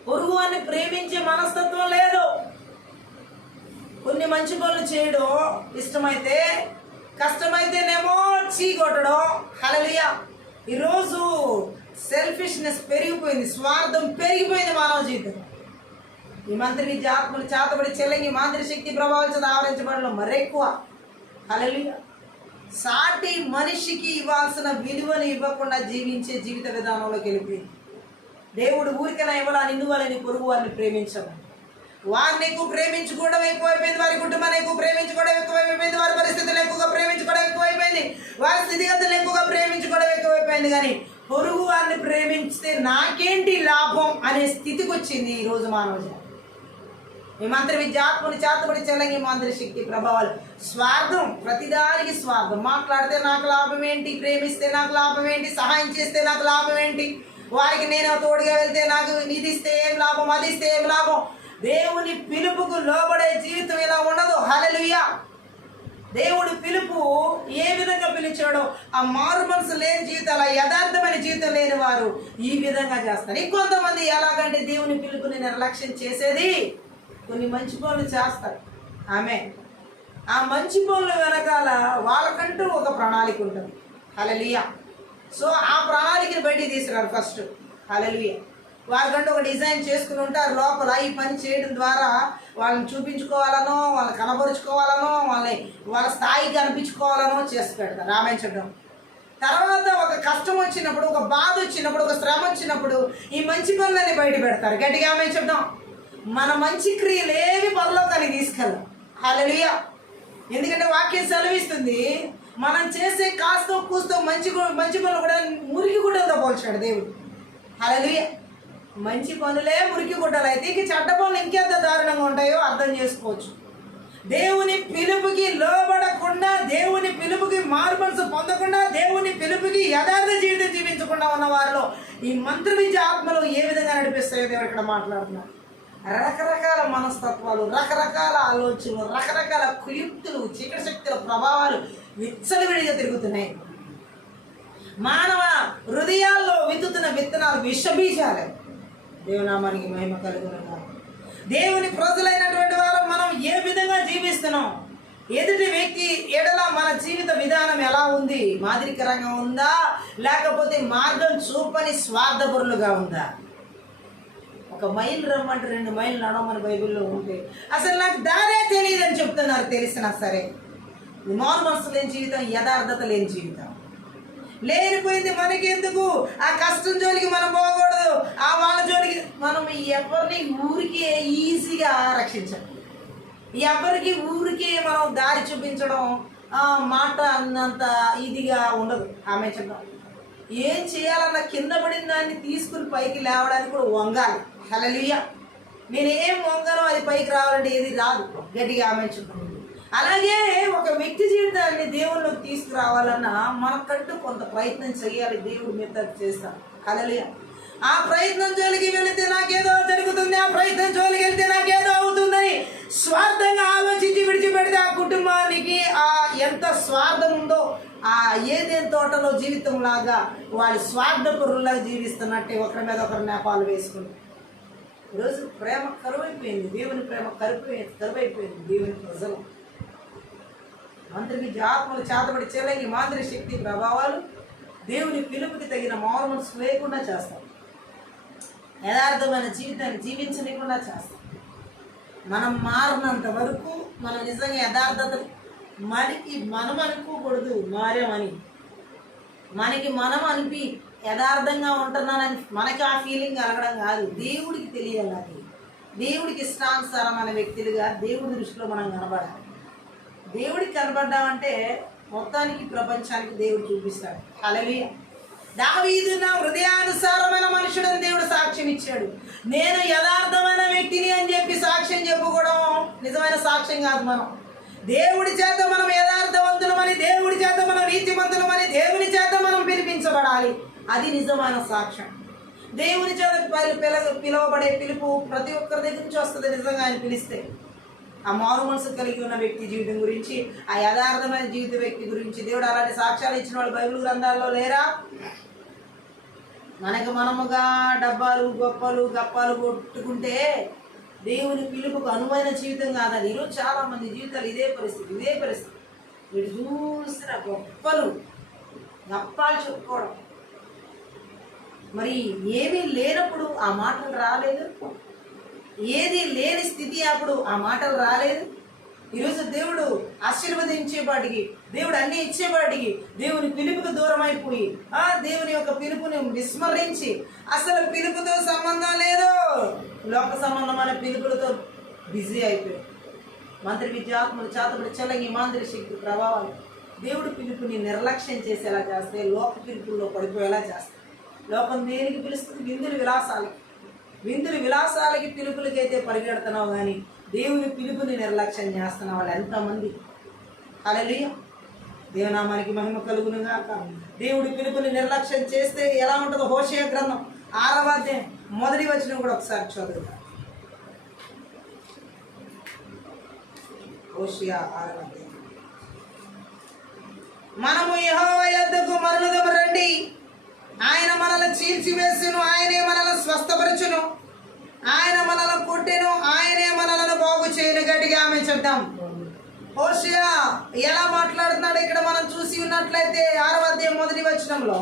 పొరుగువాన్ని ప్రేమించే మనస్తత్వం లేదు. కొన్ని మంచి పనులు చేయడం ఇష్టమైతే, కష్టమైతేనేమో చీకొట్టడం. హల్లెలూయా. ఈరోజు సెల్ఫిష్నెస్ పెరిగిపోయింది, స్వార్థం పెరిగిపోయింది మానవ జీవితం. ఈ మంత్రి విద్య ఆత్మలు చేతబడి చెల్లంగి మాంత్రి శక్తి ప్రభావం చేత ఆవరించబడడం మరెక్కువ. హల్లెలూయా. సాటి మనిషికి ఇవ్వాల్సిన విలువను ఇవ్వకుండా జీవించే జీవిత విధానంలోకి వెళ్ళిపోయింది. దేవుడు ఊరికైనా ఇవ్వాలా, నిన్ను వాళ్ళని పొరుగు వారిని ప్రేమించమని. వారిని ఎక్కువ ప్రేమించుకోవడం ఎక్కువైపోయింది, వారి కుటుంబాన్ని ఎక్కువ ప్రేమించుకోవడం ఎక్కువైపోయింది, వారి పరిస్థితులు ఎక్కువగా ప్రేమించుకోవడం ఎక్కువైపోయింది, వారి స్థితిగతులు ఎక్కువగా ప్రేమించుకోవడం ఎక్కువైపోయింది. కానీ పొరుగు వారిని ప్రేమించితే నాకేంటి లాభం అనే స్థితికి వచ్చింది ఈరోజు మానవ జాతి. ఈ మంత్ర విద్యాత్మని చేతబడి చెల్లంగి మంత్ర శక్తి ప్రభావాలు, స్వార్థం, ప్రతిదానికి స్వార్థం. మాట్లాడితే నాకు లాభం ఏంటి, ప్రేమిస్తే నాకు లాభం ఏంటి, సహాయం చేస్తే నాకు లాభం ఏంటి, వారికి నేను తోడుగా వెళ్తే నాకు ఇది ఇస్తే ఏం లాభం, అది ఇస్తే ఏం లాభం. దేవుని పిలుపుకు లోబడే జీవితం ఇలా ఉండదు. హల్లెలూయా. దేవుడు పిలుపు ఏ విధంగా పిలిచాడో ఆ మారు మనసు లేని జీవితాలు, ఆ యథార్థమైన జీవితం లేని వారు ఈ విధంగా చేస్తారు. ఇంకొంతమంది ఎలాగంటే దేవుని పిలుపుని నిర్లక్ష్యం చేసేది కొన్ని మంచి పనులు చేస్తారు. ఆ మంచి పనుల వెనకాల వాళ్ళకంటూ ఒక ప్రణాళిక ఉంటుంది. హల్లెలూయా. సో ఆ ప్రణాళికని బయటికి తీసుకురారు ఫస్ట్. హల్లెలూయా. వారికంటూ ఒక డిజైన్ చేసుకుని ఉంటారు లోపల. ఈ పని చేయడం ద్వారా వాళ్ళని చూపించుకోవాలనో, వాళ్ళని కనబరుచుకోవాలనో, వాళ్ళ స్థాయికి అనిపించుకోవాలనో చేసి పెడతారు. రామించడం తర్వాత ఒక కష్టం వచ్చినప్పుడు, ఒక బాధ వచ్చినప్పుడు, ఒక శ్రమ వచ్చినప్పుడు ఈ మంచి పనులని బయట పెడతారు. గట్టిగా రామించడం. మన మంచి క్రియలు ఏవి పరలోకానికి తీసుకెళ్ళాం. హల్లెలూయా. ఎందుకంటే వాక్యం సెలవిస్తుంది, మనం చేసే కాస్తో కూస్తో మంచి పనులు కూడా మురికి గుడ్డలతో పోల్చాడు దేవుడు. హల్లెలూయా. మంచి పనులే మురికి గుడ్డలు అయితే ఇక చెడ్డ పనులు ఇంకెంత దారుణంగా ఉంటాయో అర్థం చేసుకోవచ్చు. దేవుని పిలుపుకి లోబడకుండా, దేవుని పిలుపుకి మారుమనసు పొందకుండా, దేవుని పిలుపుకి యథార్థ జీవితం జీవించకుండా ఉన్న వారిలో ఈ మంత్ర విద్య ఆత్మలు ఏ విధంగా నడిపిస్తాయో దేవుడు ఇక్కడ మాట్లాడుతున్నారు. రకరకాల మనస్తత్వాలు, రకరకాల ఆలోచనలు, రకరకాల కుయుక్తులు, చీకటి శక్తుల ప్రభావాలు విచ్చలవిడిగా తిరుగుతున్నాయి. మానవ హృదయాల్లో విత్తుతున్న విత్తనాలు విషబీజాలే. దేవునామానికి మహిమ కలుగునుగాక. దేవుని ప్రజలైనటువంటి వారు మనం ఏ విధంగా జీవిస్తున్నాం, ఎదుటి వ్యక్తి ఎడల మన జీవిత విధానం ఎలా ఉంది, మాదిరికరంగా ఉందా, లేకపోతే మార్గం చూపని స్వార్థపరులుగా ఉందా? ఒక మైలు రమ్మంటే 2 మైళ్ళు నడవమని బైబిల్లో ఉంటే అసలు నాకు దారే తెలియదు అని చెప్తున్నారు. తెలిసినా సరే మారు మనసు లేని జీవితం, యథార్థత లేని జీవితం. లేనిపోయింది మనకెందుకు, ఆ కష్టం జోలికి మనం పోకూడదు, ఆ వాళ్ళ జోలికి మనం ఎవరిని ఊరికి ఈజీగా రక్షించాలి. ఎవరికి ఊరికి మనం దారి చూపించడం మాట అన్నంత ఇదిగా ఉండదు. ఆమె చెప్పడం ఏం చేయాలన్నా కింద పడిన దాన్ని తీసుకుని పైకి లేవడానికి కూడా వంగాలి. హల్లెలూయా. నేనేం వంగను అది పైకి రావాలంటే ఏది రాదు. గట్టిగా ఆమె చెప్పండి. అలాగే ఒక వ్యక్తి జీవితాన్ని దేవుళ్ళకి తీసుకురావాలన్నా మనకంటూ కొంత ప్రయత్నం చేయాలి. దేవుడి మీద చేస్తాం. హల్లెలూయా. ఆ ప్రయత్నం జోలికి వెళితే నాకేదో జరుగుతుంది, ఆ ప్రయత్నం జోలికి వెళ్తే నాకేదో అవుతుందని స్వార్థంగా ఆలోచించి విడిచిపెడితే ఆ కుటుంబానికి ఎంత స్వార్థం ఉందో, ఆ ఏదేని తోటలో జీవితం లాగా వాళ్ళు స్వార్థపరుల్లాగా జీవిస్తున్నట్టే ఒకరి మీద ఒకరి నేపాలు వేసుకుంటారు. ఈరోజు ప్రేమ కరువైపోయింది. దేవుని ప్రేమ కరువైపోయింది. దేవుని ప్రజలు మంత్రికి ఆత్మలు చేతబడి చెల్లంగి మాంత్రిక శక్తి ప్రభావాలు దేవుని పిలుపుకి తగిన మారు మనసు లేకుండా చేస్తాం. యథార్థమైన జీవితాన్ని జీవించలేకుండా చేస్తాం. మనం మారినంత వరకు మనం నిజంగా యథార్థత మనకి మనం అనుకోకూడదు. మారామని మనకి మనం అనిపి యథార్థంగా ఉంటున్నానని మనకి ఆ ఫీలింగ్ కలగడం కాదు. దేవుడికి తెలియాలి. అది దేవుడికి ఇష్టానుసారమైన వ్యక్తులుగా దేవుడి దృష్టిలో మనం కనబడాలి. దేవుడికి కనబడ్డామంటే మొత్తానికి ప్రపంచానికి దేవుడు చూపిస్తాడు. హల్లెలూయా. దావీదు నా హృదయానుసారమైన మనుషుడని దేవుడు సాక్ష్యం ఇచ్చాడు. నేను యథార్థమైన వ్యక్తిని అని చెప్పి సాక్ష్యం చెప్పుకోవడం నిజమైన సాక్ష్యం కాదు. మనం దేవుడి చేత మనం యథార్థవంతులమని, దేవుడి చేత మనం నీతిమంతులమని, దేవుని చేత మనం పిలిపించబడాలి. అది నిజమైన సాక్ష్యం. దేవుని చేత పిలువబడే పిలుపు ప్రతి ఒక్కరి దగ్గర నుంచి వస్తుంది. నిజంగా ఆయన పిలిస్తే ఆ మారు మనసు కలిగి ఉన్న వ్యక్తి జీవితం గురించి, ఆ యథార్థమైన జీవిత వ్యక్తి గురించి దేవుడు అలాంటి సాక్ష్యాలు ఇచ్చిన వాళ్ళు బైబిల్ గ్రంథాల్లో లేరా? మనకు మనముగా డబ్బాలు గప్పాలు కొట్టుకుంటే దేవుని పిలుపుకు అనువైన జీవితం కాదని ఈరోజు చాలా మంది జీవితాలు ఇదే పరిస్థితి. వీడు చూసిన గప్పాలు చెప్పుకోవడం. మరి ఏమీ లేనప్పుడు ఆ మాటలు రాలేదు, ఏది లేని స్థితి అప్పుడు ఆ మాటలు రాలేదు. ఈరోజు దేవుడు ఆశీర్వదించేవాడికి, దేవుడు అన్ని ఇచ్చేవాడికి దేవుని పిలుపుకు దూరం అయిపోయి దేవుని యొక్క పిలుపుని విస్మరించి అసలు పిలుపుతో సంబంధం లేదు, లోక సంబంధమైన పిలుపులతో బిజీ అయిపోయావు. మంత్రి విద్యాత్మలు చేతబడి చెల్లంగి మాంత్రి శక్తి ప్రభావాలు దేవుడు పిలుపుని నిర్లక్ష్యం చేసేలా చేస్తే లోక పిలుపుల్లో పడిపోయేలా చేస్తాయి. లోకం దేనికి పిలుస్తుంది? విందులు విలాసాలకి పిలుపులకైతే పరిగెడుతున్నావు, కానీ దేవుని పిలుపుని నిర్లక్ష్యం చేస్తున్న వాళ్ళు ఎంతమంది? హల్లెలూయా, దేవనామానికి మహిమ కలుగును గాక. దేవుడి పిలుపుని నిర్లక్ష్యం చేస్తే ఎలా ఉంటుందో హోషేయ గ్రంథం 6వ అధ్యాయం 1వ వచనం కూడా ఒకసారి చదువుతాం. హోషేయ 6వ అధ్యాయం. మనము యెహోవా యొద్దకు మరలుదము రండి, ఆయన మనల్ని చీల్చివేసును, ఆయనే మనల్ని స్వస్థపరచును, ఆయన మనల్ని కొట్టెను, ఆయనే మనల్ని బాగు చేయను. గట్టిగా ఆమె చెప్దాం. హోషేయ ఎలా మాట్లాడుతున్నాడు ఇక్కడ మనం చూసి ఉన్నట్లయితే 6వ అధ్యాయం 1వ వచనంలో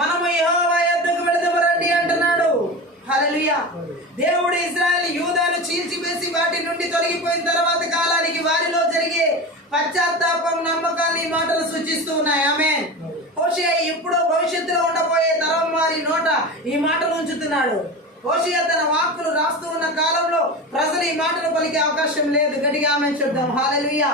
మనము యెహోవా యొద్దకు వెళుదము రండి అంటున్నాడు. హల్లెలూయా. దేవుడు ఇశ్రాయేలు యూదాను చీల్చివేసి వాటి నుండి తొలగిపోయిన తర్వాత కాలానికి వారిలో జరిగే పశ్చాత్తాపం, నమ్మకాన్ని ఈ మాటలు సూచిస్తూ ఉన్నాయి. ఆమేన్. హోషేయ ఇప్పుడు భవిష్యత్తులో ఉండబోయే తరం వారి నోట ఈ మాటలు ఉంచుతున్నాడు. హోషేయ తన వాక్కులు రాస్తూ ఉన్న కాలంలో ప్రజలు ఈ మాటలు పలికే అవకాశం లేదు. గట్టిగా ఆమేన్ చెప్దాం. హల్లెలూయా.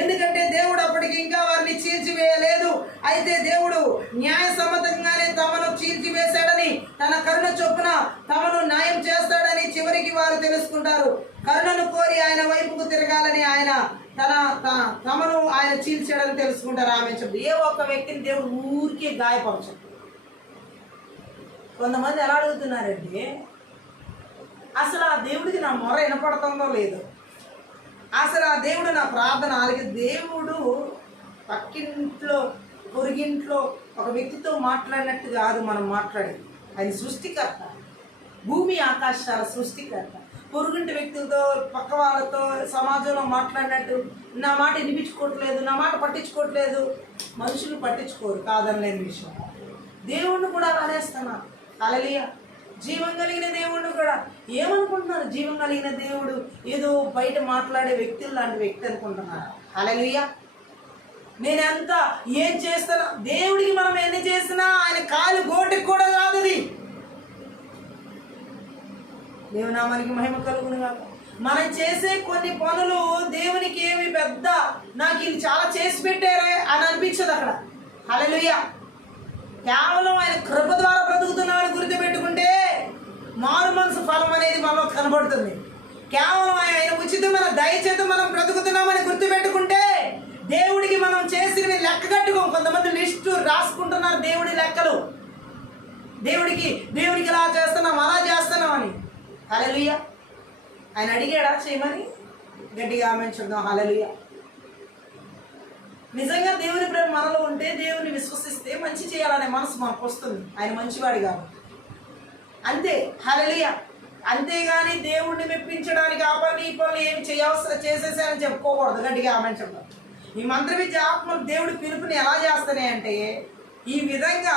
ఎందుకంటే దేవుడు అప్పటికి ఇంకా వారిని చీల్చివేయలేదు. అయితే దేవుడు న్యాయసమ్మతంగానే తమను చీల్చివేశాడని, తన కరుణ చొప్పున తమను న్యాయం చేస్తాడని చివరికి వారు తెలుసుకుంటారు. కరుణను కోరి ఆయన వైపుకు తిరగాలని ఆయన తమను ఆయన చీల్చాడని తెలుసుకుంటారు. ఆమె చెప్తుంది. ఏ ఒక్క వ్యక్తిని దేవుడు ఊరికే గాయపరచడు. కొంతమంది ఎలా అడుగుతున్నారంటే, అసలు ఆ దేవుడికి నా మొర వినపడుతుందో లేదో, అసలు ఆ దేవుడు నా ప్రార్థన ఆలకి. దేవుడు పక్కింట్లో పొరుగింట్లో ఒక వ్యక్తితో మాట్లాడినట్టు కాదు మనం మాట్లాడేది. ఆయన సృష్టికర్త, భూమి ఆకాశాల సృష్టికర్త. పొరుగింటి వ్యక్తులతో, పక్క వాళ్ళతో, సమాజంలో మాట్లాడినట్టు నా మాట వినిపించుకోవట్లేదు, నా మాట పట్టించుకోవట్లేదు. మనుషులు పట్టించుకోరు, కాదనలేని విషయం. దేవుణ్ణి కూడా అనేస్తున్నారు. హల్లెలూయా. జీవం కలిగిన దేవుడు కూడా ఏమనుకుంటున్నారు? జీవం కలిగిన దేవుడు ఏదో బయట మాట్లాడే వ్యక్తులు లాంటి వ్యక్తి అనుకుంటున్నారు. హల్లెలూయా. నేనెంత ఏం చేస్తానా, దేవుడికి మనం ఎన్ని చేసినా ఆయన కాలు గోటికి కూడా రాదు. దేవునామానికి మహిమ కలుగును గాక. మనం చేసే కొన్ని పనులు దేవునికి ఏమి పెద్ద, నాకు ఇది చాలా చేసి పెట్టారే అని అనిపించదు అక్కడ. హల్లెలూయా. కేవలం ఆయన కృప ద్వారా బ్రతుకుతున్నామని గుర్తుపెట్టుకుంటే మారు మనసు ఫలం అనేది మనలో కనబడుతుంది. కేవలం ఆయన ఉచితమైన దయచేత మనం బ్రతుకుతున్నామని గుర్తుపెట్టుకుంటే దేవుడికి మనం చేసినవి లెక్క కట్టుకోం. కొంతమంది లిస్టు రాసుకుంటున్నారు దేవుడి లెక్కలు. దేవుడికి ఇలా చేస్తున్నాం, అలా చేస్తున్నాం అని. హల్లెలూయా. ఆయన అడిగాడా చేయమని? గట్టిగా ఆమేన్ చెప్దాం. హల్లెలూయా. నిజంగా దేవుని ప్రేమ మనలో ఉంటే, దేవుని విశ్వసిస్తే మంచి చేయాలనే మనసు మనకు వస్తుంది. ఆయన మంచివాడు కాబట్టి అంతే. హల్లెలూయా. అంతేగాని దేవుణ్ణి మెప్పించడానికి ఆ పని ఈ పనులు ఏమి చేసేసారని చెప్పుకోకూడదు. గట్టిగా ఆమేన్ చెప్దాం. ఈ మంత్ర విద్య ఆత్మలు దేవుడి పిలుపుని ఎలా చేస్తున్నాయి అంటే, ఈ విధంగా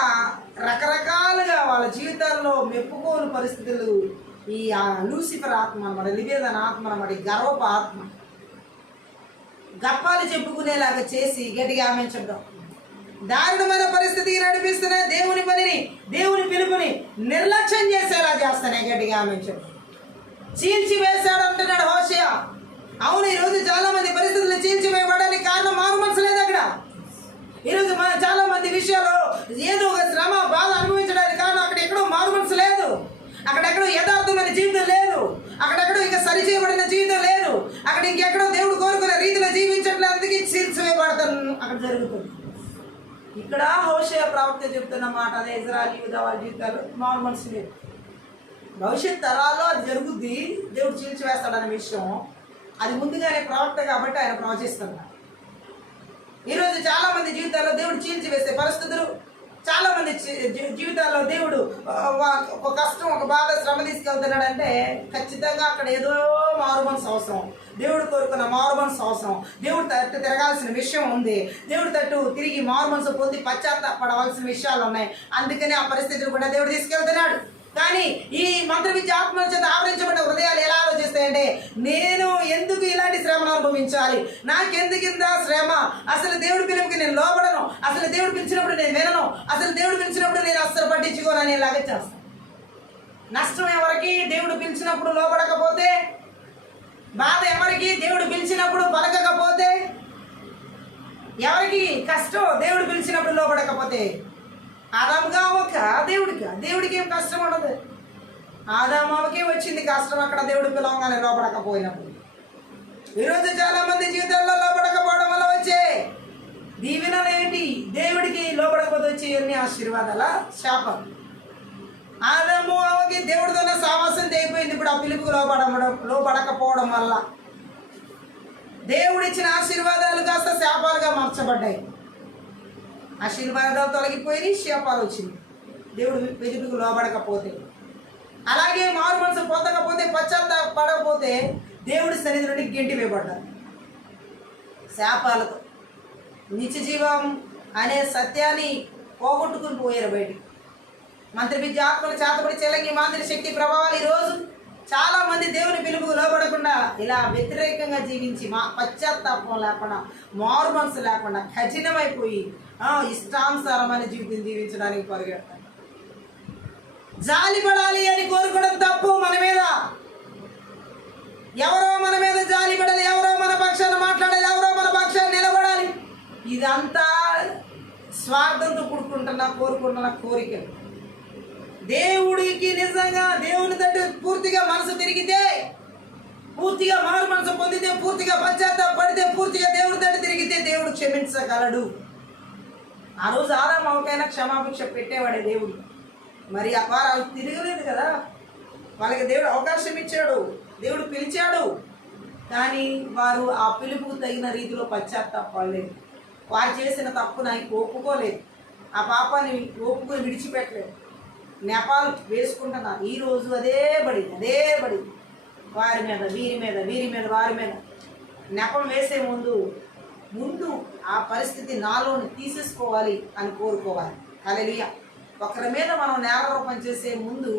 రకరకాలుగా వాళ్ళ జీవితాల్లో మెప్పుకోని పరిస్థితులు, ఈ లూసిఫర్ ఆత్మ అన్నమాట, లిబేదన ఆత్మ అన్నమాట, ఈ గర్వపు ఆత్మ గప్పాలు చెప్పుకునేలాగా చేసి గట్టిగా ఆమేన్ చెప్దాం. దారుణమైన పరిస్థితికి నడిపిస్తున్నాయి. దేవుని పనిని, దేవుని పిలుపుని నిర్లక్ష్యం చేసేలా చేస్తున్నాయి. గట్టిగా ఆమేన్ చెప్దాం. చీల్చివేశాడు అంటున్నాడు హోషేయ. అవును, ఈరోజు చాలా మంది పరిస్థితులు చీల్చివేయబడడానికి కారణం మారు మనసు లేదు అక్కడ. ఈరోజు మన చాలా మంది విషయాలు ఏదో ఒక శ్రమ, బాధ అనుభవించడానికి కారణం అక్కడ ఎక్కడో మారు మనసు లేదు, అక్కడెక్కడో యథార్థమైన జీవితం లేదు, అక్కడెక్కడో ఇంకా సరిచేయబడిన జీవితం లేదు, అక్కడ ఇంకెక్కడో దేవుడు కోరుకునే రీతిలో జీవించట్లేదు. అందుకే చీల్చివేయబడతాను అక్కడ జరుగుతుంది. ఇక్కడ హోషేయ ప్రవక్త చెప్తున్న మాట అదే. ఇశ్రాయేలు యూదా వాళ్ళ జీవితాలు మారు మనసు లేదు. భవిష్యత్ తరాల్లో అది జరుగుద్ది, దేవుడు చీల్చివేస్తాడనే విషయం అది ముందుగానే ప్రవక్త కాబట్టి ఆయన ప్రవచిస్తున్నాడు. ఈరోజు చాలా మంది జీవితాల్లో దేవుడు చీల్చివేసే పరిస్థితులు, చాలా మంది జీవితాల్లో దేవుడు ఒక కష్టం, ఒక బాధ, శ్రమ తీసుకెళ్తున్నాడంటే ఖచ్చితంగా అక్కడ ఏదో మారు మనసు అవసరం. దేవుడు కోరుకున్న మారు మనసు అవసరం. దేవుడు తట్టు తిరగాల్సిన విషయం ఉంది. దేవుడు తట్టు తిరిగి మారు మనసు పొంది పశ్చాత్తాపడవలసిన విషయాలు ఉన్నాయి. అందుకని ఆ పరిస్థితులు కూడా దేవుడు తీసుకెళ్తున్నాడు. కానీ ఈ మంత్ర విద్య ఆత్మల చేత ఆవరించబడిన హృదయాలు ఎలా ఆలోచిస్తాయంటే, నేను ఎందుకు ఇలాంటి శ్రమను అనుభవించాలి, నాకెందుకు ఇంత శ్రమ, అసలు దేవుడి పిలుపుకి నేను లోబడను, అసలు దేవుడు పిలిచినప్పుడు నేను వినను, అసలు దేవుడు పిలిచినప్పుడు నేను అస్సలు పట్టించుకోను అనేలాగా చేస్తాను. నష్టం ఎవరికి? దేవుడు పిలిచినప్పుడు లోబడకపోతే బాధ ఎవరికి? దేవుడు పిలిచినప్పుడు పలకకపోతే. ఎవరికి కష్టం? దేవుడు పిలిచినప్పుడు లోబడకపోతే. ఆదాముగా అవ్వక దేవుడికి ఏం కష్టం ఉండదు. ఆదాముకే వచ్చింది కష్టం అక్కడ దేవుడు పిలవగానే లోపడకపోయినప్పుడు. ఈరోజు చాలా మంది జీవితాల్లో లోపడకపోవడం వల్ల వచ్చే దీవెనలు ఏంటి? దేవుడికి లోపడకపోతే వచ్చే ఎన్ని ఆశీర్వాదాల శాపం. ఆదాము అవ్వకి దేవుడితోనే సావాసం అయిపోయింది. ఇప్పుడు ఆ పిలుపుకు లోపడకపోవడం వల్ల దేవుడిచ్చిన ఆశీర్వాదాలు కాస్త శాపాలుగా మార్చబడ్డాయి. ఆశీర్వాదాలు తొలగిపోయి శాపాలు వచ్చింది దేవుడు పిలుపుకు లోబడకపోతే. అలాగే మారు మనసు పొందకపోతే, పశ్చాత్తాపడకపోతే దేవుడి సన్నిధి నుండి గెంటి వేయబడ్డారు శాపాలతో. నిత్య జీవం అనే సత్యాన్ని పోగొట్టుకుని పోయారు బయటికి. మంత్రి విద్య ఆత్మలు చేతపడి చెల్లంగి మాంత్రి శక్తి ప్రభావాలు ఈరోజు చాలా మంది దేవుని పిలుపుకు లోబడకుండా ఇలా వ్యతిరేకంగా జీవించి పశ్చాత్తాపం లేకుండా, మారు మనసు లేకుండా కఠినమైపోయి ఇష్టానుసారమైన జీవితం జీవించడానికి పరిగెడతారు. జాలి పడాలి అని కోరుకోవడం తప్పు. మన మీద ఎవరో మన మీద జాలి పడాలి, ఎవరో మన పక్షాన మాట్లాడాలి, ఎవరో మన పక్షాన నిలబడాలి. ఇదంతా స్వార్థంతో కోరుకుంటున్న కోరికలు. దేవుడికి నిజంగా దేవుని తట్టు పూర్తిగా మనసు తిరిగితే, పూర్తిగా మారు మనసు పొందితే, పూర్తిగా పశ్చాత్తాపడితే, పూర్తిగా దేవుడి తట్టు తిరిగితే దేవుడు క్షమించగలడు. ఆ రోజు ఆదాము అవ్వకైనా క్షమాభిక్ష పెట్టేవాడే దేవుడు. మరి వారు తిరగలేదు కదా, వాళ్ళకి దేవుడు అవకాశం ఇచ్చాడు, దేవుడు పిలిచాడు. కానీ వారు ఆ పిలుపుకు తగిన రీతిలో పశ్చాత్తాపడలేదు. వారు చేసిన తప్పును ఆయన ఒప్పుకోలేదు, ఆ పాపాన్ని ఒప్పుకొని విడిచిపెట్టలేదు. నెపాలు వేసుకుంటున్నారు ఈరోజు అదే బడి వారి మీద వీరి మీద వారి మీద నెపం వేసే ముందు ఆ పరిస్థితి నాలోని తీసేసుకోవాలి అని కోరుకోవాలి. హల్లెలూయా. ఒకరి మీద మనం నేరారోపణ చేసే ముందు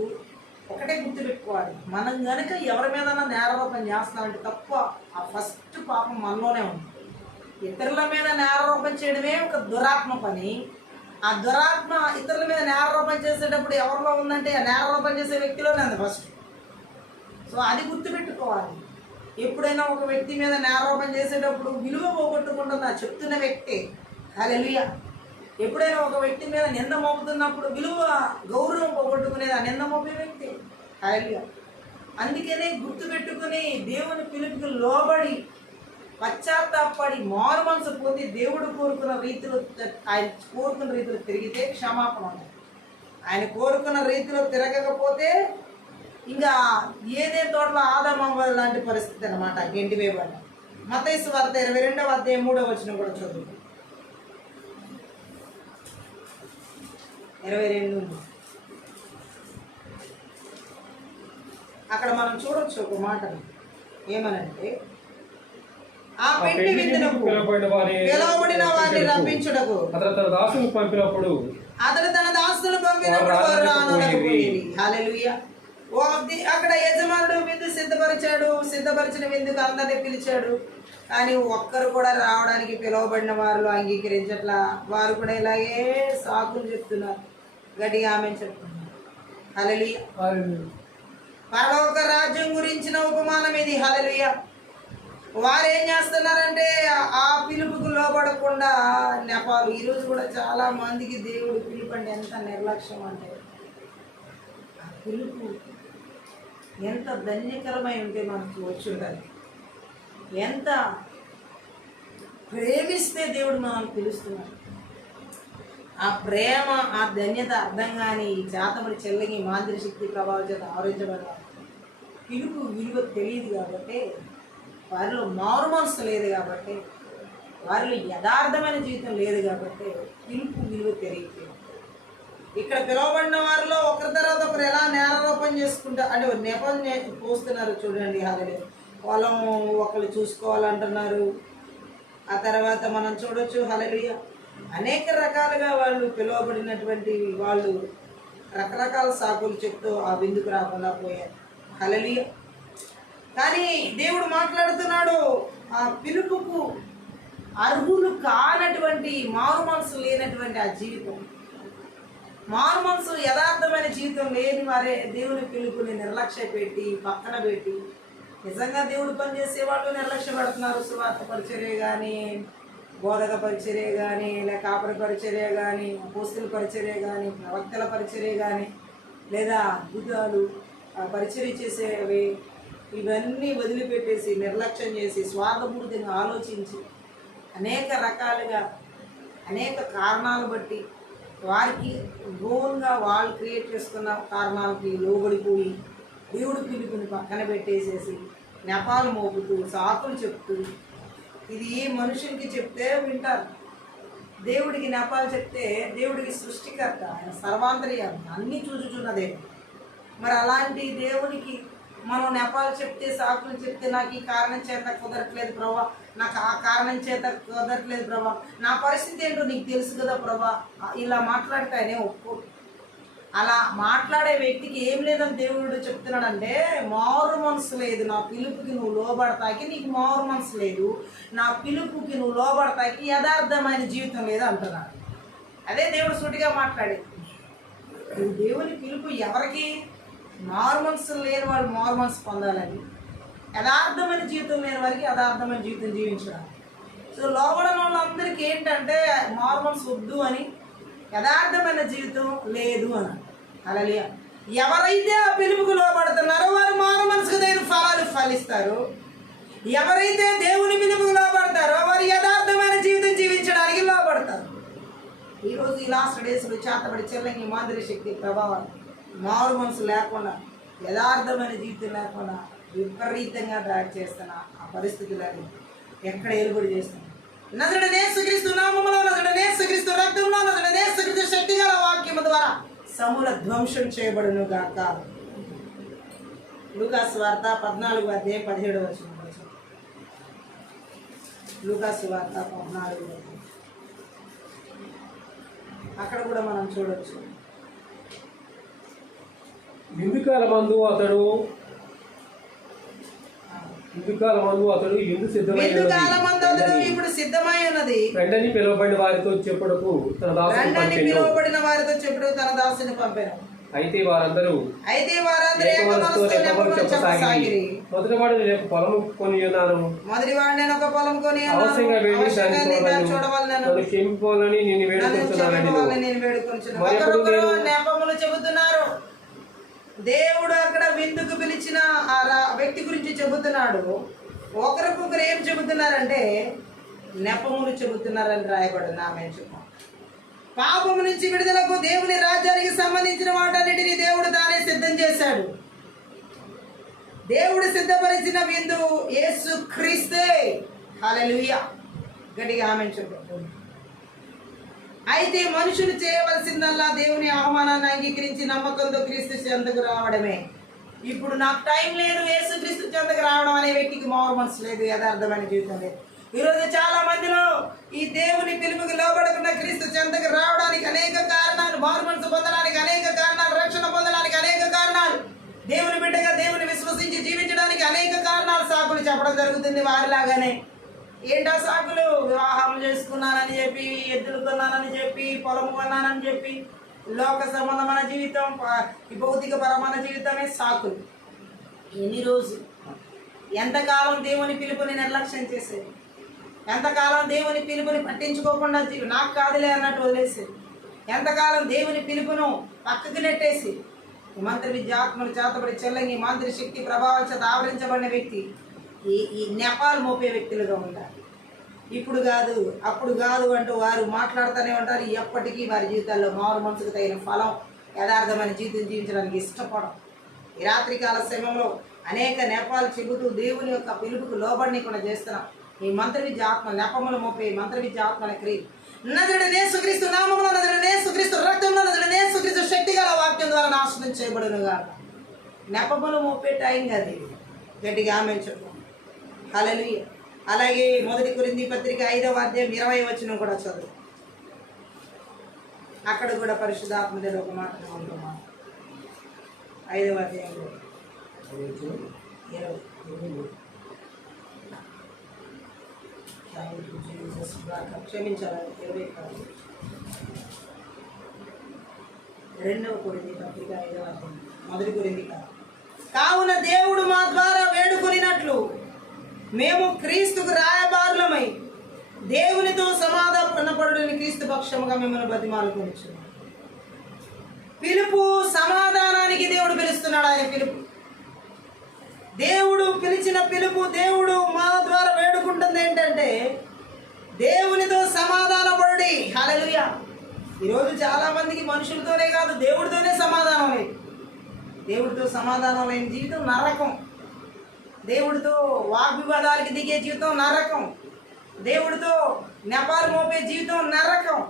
ఒకటే గుర్తుపెట్టుకోవాలి, మనం కనుక ఎవరి మీద నేరారోపణ చేస్తామంటే తప్ప ఆ ఫస్ట్ పాపం మనలోనే ఉంది. ఇతరుల మీద నేరారోపణ చేయడమే ఒక దురాత్మ పని. ఆ దురాత్మ ఇతరుల మీద నేరారోపణ చేసేటప్పుడు ఎవరిలో ఉందంటే ఆ నేరారోపణ చేసే వ్యక్తిలోనే ఉంది ఫస్ట్. సో అది గుర్తుపెట్టుకోవాలి. ఎప్పుడైనా ఒక వ్యక్తి మీద నేరారోపణ చేసేటప్పుడు విలువ పోగొట్టుకుంటుంది ఆ చెప్తున్న వ్యక్తి. హల్లెలూయా. ఎప్పుడైనా ఒక వ్యక్తి మీద నింద మోపుతున్నప్పుడు గౌరవం పోగొట్టుకునేది ఆ నింద మోపే వ్యక్తి. హల్లెలూయా. అందుకనే గుర్తుపెట్టుకుని దేవుని పిలుపుకి లోబడి పశ్చాత్తాపడి మారు మనసు పొంది దేవుడు కోరుకున్న రీతిలో ఆయన కోరుకున్న రీతిలో తిరిగితే క్షమాపణ ఉంటుంది. ఆయన కోరుకున్న రీతిలో తిరగకపోతే ఇంకా ఏదే తోటలో ఆదాము లాంటి పరిస్థితి అనమాట, గెంటి వేయబడ్డ. మత్తయి సువార్త 22వ అధ్యాయం 3వ వచనం కూడా చదువు. 22 అక్కడ మనం చూడొచ్చు ఒక మాటను. ఏమనంటే ఆ పెండ్లి విందునకు పిలువబడిన వారిని రప్పించుటకు అతడు తన దాసులను పంపినప్పుడు వారు రానొల్లకపోయిరి. హల్లెలూయా. అక్కడ యజమానుడు విందు సిద్ధపరిచిన విందుకు అందరినీ పిలిచాడు. కానీ ఒక్కరు కూడా రావడానికి పిలువబడిన వారు అంగీకరించట్లా. వారు కూడా ఇలాగే సాకులు చెప్తున్నారు, గట్టిగా ఆమె చెప్తున్నారు. హల్లెలూయా. పరలోక రాజ్యం గురించిన ఉపమానం ఇది. హల్లెలూయా. వారు ఏం చేస్తున్నారంటే ఆ పిలుపుకు లోబడకుండా నెపాలు. ఈరోజు కూడా చాలా మందికి దేవుడు పిలుపు అంటే ఎంత నిర్లక్ష్యం అంటే, ఆ పిలుపు ఎంత ధన్యకరమై ఉంటే మనకు వచ్చి ఉండాలి. ఎంత ప్రేమిస్తే దేవుడు మనల్ని పిలుస్తున్నాడు. ఆ ప్రేమ, ఆ ధన్యత అర్థం కాని జాతముడి చెల్లగి మాంత్రి శక్తి ప్రభావం చేత ఆరోగ్యపడాలి. పిలుపు విలువ తెలియదు కాబట్టి, వారిలో మారు మనసు లేదు కాబట్టి, వారిలో యథార్థమైన జీవితం లేదు కాబట్టి పిలుపు విలువ తెలియదు. ఇక్కడ పిలువబడిన వారిలో ఒకరి తర్వాత ఒకరు ఎలా నేరారోపణ చేసుకుంటారు అంటే నెపం పోస్తున్నారు చూడండి. హల్లెలూయా. పొలం ఒకళ్ళు చూసుకోవాలంటున్నారు. ఆ తర్వాత మనం చూడొచ్చు. హల్లెలూయా. అనేక రకాలుగా వాళ్ళు పిలువబడినటువంటి వాళ్ళు రకరకాల సాకులు చెప్తూ ఆ విందుకు రాకుండా పోయారు. హల్లెలూయా. కానీ దేవుడు మాట్లాడుతున్నాడు, ఆ పిలుపుకు అర్హులు కానటువంటి, మారు మనసు లేనటువంటి ఆ జీవితం, మారు మనసు యథార్థమైన జీవితం లేని వారే దేవుని పిలుపుని నిర్లక్ష్య పెట్టి పక్కన పెట్టి నిజంగా దేవుడు పనిచేసే వాళ్ళు నిర్లక్ష్య పెడుతున్నారు. సువార్త పరిచర్య కానీ, బోధక పరిచర్య కానీ, లేక కాపరి పరిచర్య కానీ, అపోస్తుల పరిచర్య కానీ, ప్రవక్తల పరిచర్య కానీ, లేదా అద్భుతాలు పరిచర్య చేసేవి ఇవన్నీ వదిలిపెట్టేసి నిర్లక్ష్యం చేసి స్వార్థపూరితంగా ఆలోచించి అనేక రకాలుగా అనేక కారణాలు బట్టి వారికి ఓన్గా వాళ్ళు క్రియేట్ చేసుకున్న కారణాలకి లోబడిపోయి దేవుడి పిలుపుని పక్కన పెట్టేసేసి నెపాలు మోపుతూ సాకులు చెప్తూ, ఇది మనుషులకి చెప్తే వింటారు, దేవుడికి నెపాలు చెప్తే దేవుడికి సృష్టికర్త, ఆయన సర్వాంతర్యామి, అన్నీ చూచుచున్న దేవుడు. మరి అలాంటి దేవుడికి మనం నెపాలు చెప్తే సాకులు చెప్తే నాకు ఈ కారణం చేత కుదరట్లేదు ప్రభా, నాకు ఆ కారణం చేత కుదరట్లేదు ప్రభా, నా పరిస్థితి ఏంటో నీకు తెలుసు కదా ప్రభా, ఇలా మాట్లాడితే ఆయనే ఒప్పుకోడు. అలా మాట్లాడే వ్యక్తికి ఏం లేదని దేవుడు చెప్తున్నాడంటే, మారు మనసు లేదు, నా పిలుపుకి నువ్వు లోబడతాకి నీకు మారు మనసు లేదు, నా పిలుపుకి నువ్వు లోబడతాకి యథార్థమైన జీవితం లేదు అంటున్నాడు. అదే దేవుడు సూటిగా మాట్లాడేది. దేవుని పిలుపు ఎవరికి? మారు మనసు లేని వాళ్ళు మారు మనసు పొందాలని, యథార్థమైన జీవితం లేని వారికి యథార్థమైన జీవితం జీవించడం. సో లోబడిన వాళ్ళందరికీ ఏంటంటే మారు మనసు వద్దు అని, యథార్థమైన జీవితం లేదు అని. హల్లెలూయా. ఎవరైతే ఆ పిలుపుకు లోబడుతున్నారో వారు మారు మనసుకు తగిన ఫలాలు ఫలిస్తారు. ఎవరైతే దేవుని పిలుపుకు లోబడతారో వారు యథార్థమైన జీవితం జీవించడానికి లోబడతారు. ఈరోజు ఈ లాస్ట్ డేస్లో చేతబడి చెల్లంగి మాదిరి శక్తి ప్రభావం మారు మనసు లేకుండా, యథార్థమైన జీవితం లేకుండా విపరీతంగా దాడి చేస్తున్న ఆ పరిస్థితులను ఎక్కడ ఏలుబడి చేస్తున్నా, నజరుడైన యేసుక్రీస్తు నామములో, నజరుడైన యేసుక్రీస్తు రక్తంలో, నజరుడైన యేసుక్రీస్తు శక్తి గల వాక్యము ద్వారా సమూల ధ్వంసం చేయబడును గాక. లూకాసు వార్త 14:17. లూకాసు వార్త 14. అక్కడ కూడా మనం చూడొచ్చు. ఇందుకాలమందు అతడు ఇప్పుడు సిద్ధమై ఉన్నది. రెండని పిలువబడిన వారితో చెప్పుటకు తన దాసుని పంపెను. అయితే వారందరూ చెప్పసాగిరి. మొదటివాడు నేను పొలం కొని ఉన్నాను, నేను ఒక పొలం కొని అవశ్యంగా వెళ్ళి చూడవలెను, క్షమించుకోవాలని నేను వేడుకొంచున్నాను. నెపములు చెబుతున్నారు. దేవుడు అక్కడ విందుకు పిలిచిన ఆ వ్యక్తి గురించి చెబుతున్నాడు. ఒకరికొకరు ఏం చెబుతున్నారంటే నెపములు చెబుతున్నారని రాయబడింది. ఆమె చెప్పాం, పాపము నుంచి విడుదలకు దేవుని రాజ్యానికి సంబంధించిన వాటన్నిటిని దేవుడు తానే సిద్ధం చేశాడు. దేవుడు సిద్ధపరిచిన విందు యేసు క్రీస్తే. హల్లెలూయా. గట్టిగా ఆమె చెప్పాం. అయితే మనుషులు చేయవలసిందల్లా దేవుని ఆహ్వానాన్ని అంగీకరించి నమ్మకంతో క్రీస్తు చెంతకు రావడమే. ఇప్పుడు నాకు టైం లేదు, యేసుక్రీస్తు చెంతకు రావడం అనే వ్యక్తికి మారు మనసు లేదు, యథార్థమైన జీవితం లేదు. ఈరోజు చాలా మందిలో ఈ దేవుని పిలుపుకి లోబడకుండా క్రీస్తు చెంతకు రావడానికి అనేక కారణాలు, మారు మనసు పొందడానికి అనేక కారణాలు, రక్షణ పొందడానికి అనేక కారణాలు, దేవుని బిడ్డగా దేవుని విశ్వసించి జీవించడానికి అనేక కారణాలు సాకులు చెప్పడం జరుగుతుంది. వారిలాగానే ఏంటా సాకులు? వివాహం చేసుకున్నానని చెప్పి, ఎద్దులు కొన్నానని చెప్పి, పొలం కొన్నానని చెప్పి, లోక సంబంధమైన జీవితం, భౌతిక పరమైన జీవితమే సాకులు. ఎన్ని రోజులు, ఎంతకాలం దేవుని పిలుపుని నిర్లక్ష్యం చేసేది, ఎంతకాలం దేవుని పిలుపుని పట్టించుకోకుండా నాకు కాదులే అన్నట్టు వదిలేసేది, ఎంతకాలం దేవుని పిలుపును పక్కకు నెట్టేసి మంత్రి విద్యాత్మలు చేతబడి చెల్లంగి మంత్రి శక్తి ప్రభావం చేత ఆవరించబడిన వ్యక్తి ఈ నెపాలు మోపే వ్యక్తులుగా ఉంటారు. ఇప్పుడు కాదు అప్పుడు కాదు అంటూ వారు మాట్లాడుతూనే ఉంటారు. ఎప్పటికీ వారి జీవితాల్లో మారు మనసుకు తగిన ఫలం, యథార్థమైన జీవితం జీవించడానికి ఇష్టపడం. ఈ రాత్రికాల సమయంలో అనేక నెపాలు చెబుతూ దేవుని యొక్క పిలుపుకు లోబడినకుండా చేస్తున్నాం. ఈ మంత్ర విద్య ఆత్మ నెపములు మోపే మంత్ర విద్య ఆత్మల క్రియ నజరుడైన యేసుక్రీస్తు నామములో, నజరుడైన యేసుక్రీస్తు రక్తంలో, నజరుడైన యేసుక్రీస్తు శక్తి గల వాక్యం ద్వారా నాశనం చేయబడును గాక. నెపములు మోపే టైం కాదు ఇది. గట్టిగా ఆమె చెప్పు. హల్లెలూయా. అలాగే 1 కొరింథీ పత్రిక 5:20 కూడా చదువు. అక్కడ కూడా పరిశుద్ధాత్మ దేవుడు ఒక మాట ఉంటున్నాం. 5:20 క్షమించాలి. 20 కాదు, 2 కొరింథీ పత్రిక 5:1 1 కొరింథీ కాదు కావున దేవుడు మా ద్వారా వేడుకొనినట్లు మేము క్రీస్తుకు రాయబారులమై దేవునితో సమాధానపడుని క్రీస్తు పక్షముగా మిమ్మల్ని బతిమాలుకొనిచున్నాం. పిలుపు సమాధానానికి దేవుడు పిలుస్తున్నాడు. ఆయన పిలుపు, దేవుడు పిలిచిన పిలుపు, దేవుడు మా ద్వారా వేడుకుంటుంది ఏంటంటే దేవునితో సమాధానపడి. హల్లెలూయా. ఈరోజు చాలా మందికి మనుషులతోనే కాదు దేవుడితోనే సమాధానం లేదు. దేవుడితో సమాధానం లేని జీవితం నరకం. దేవుడితో వాగ్వివాదాలకి దిగే జీవితం నరకం. దేవుడితో నెపాలు మోపే జీవితం నరకం.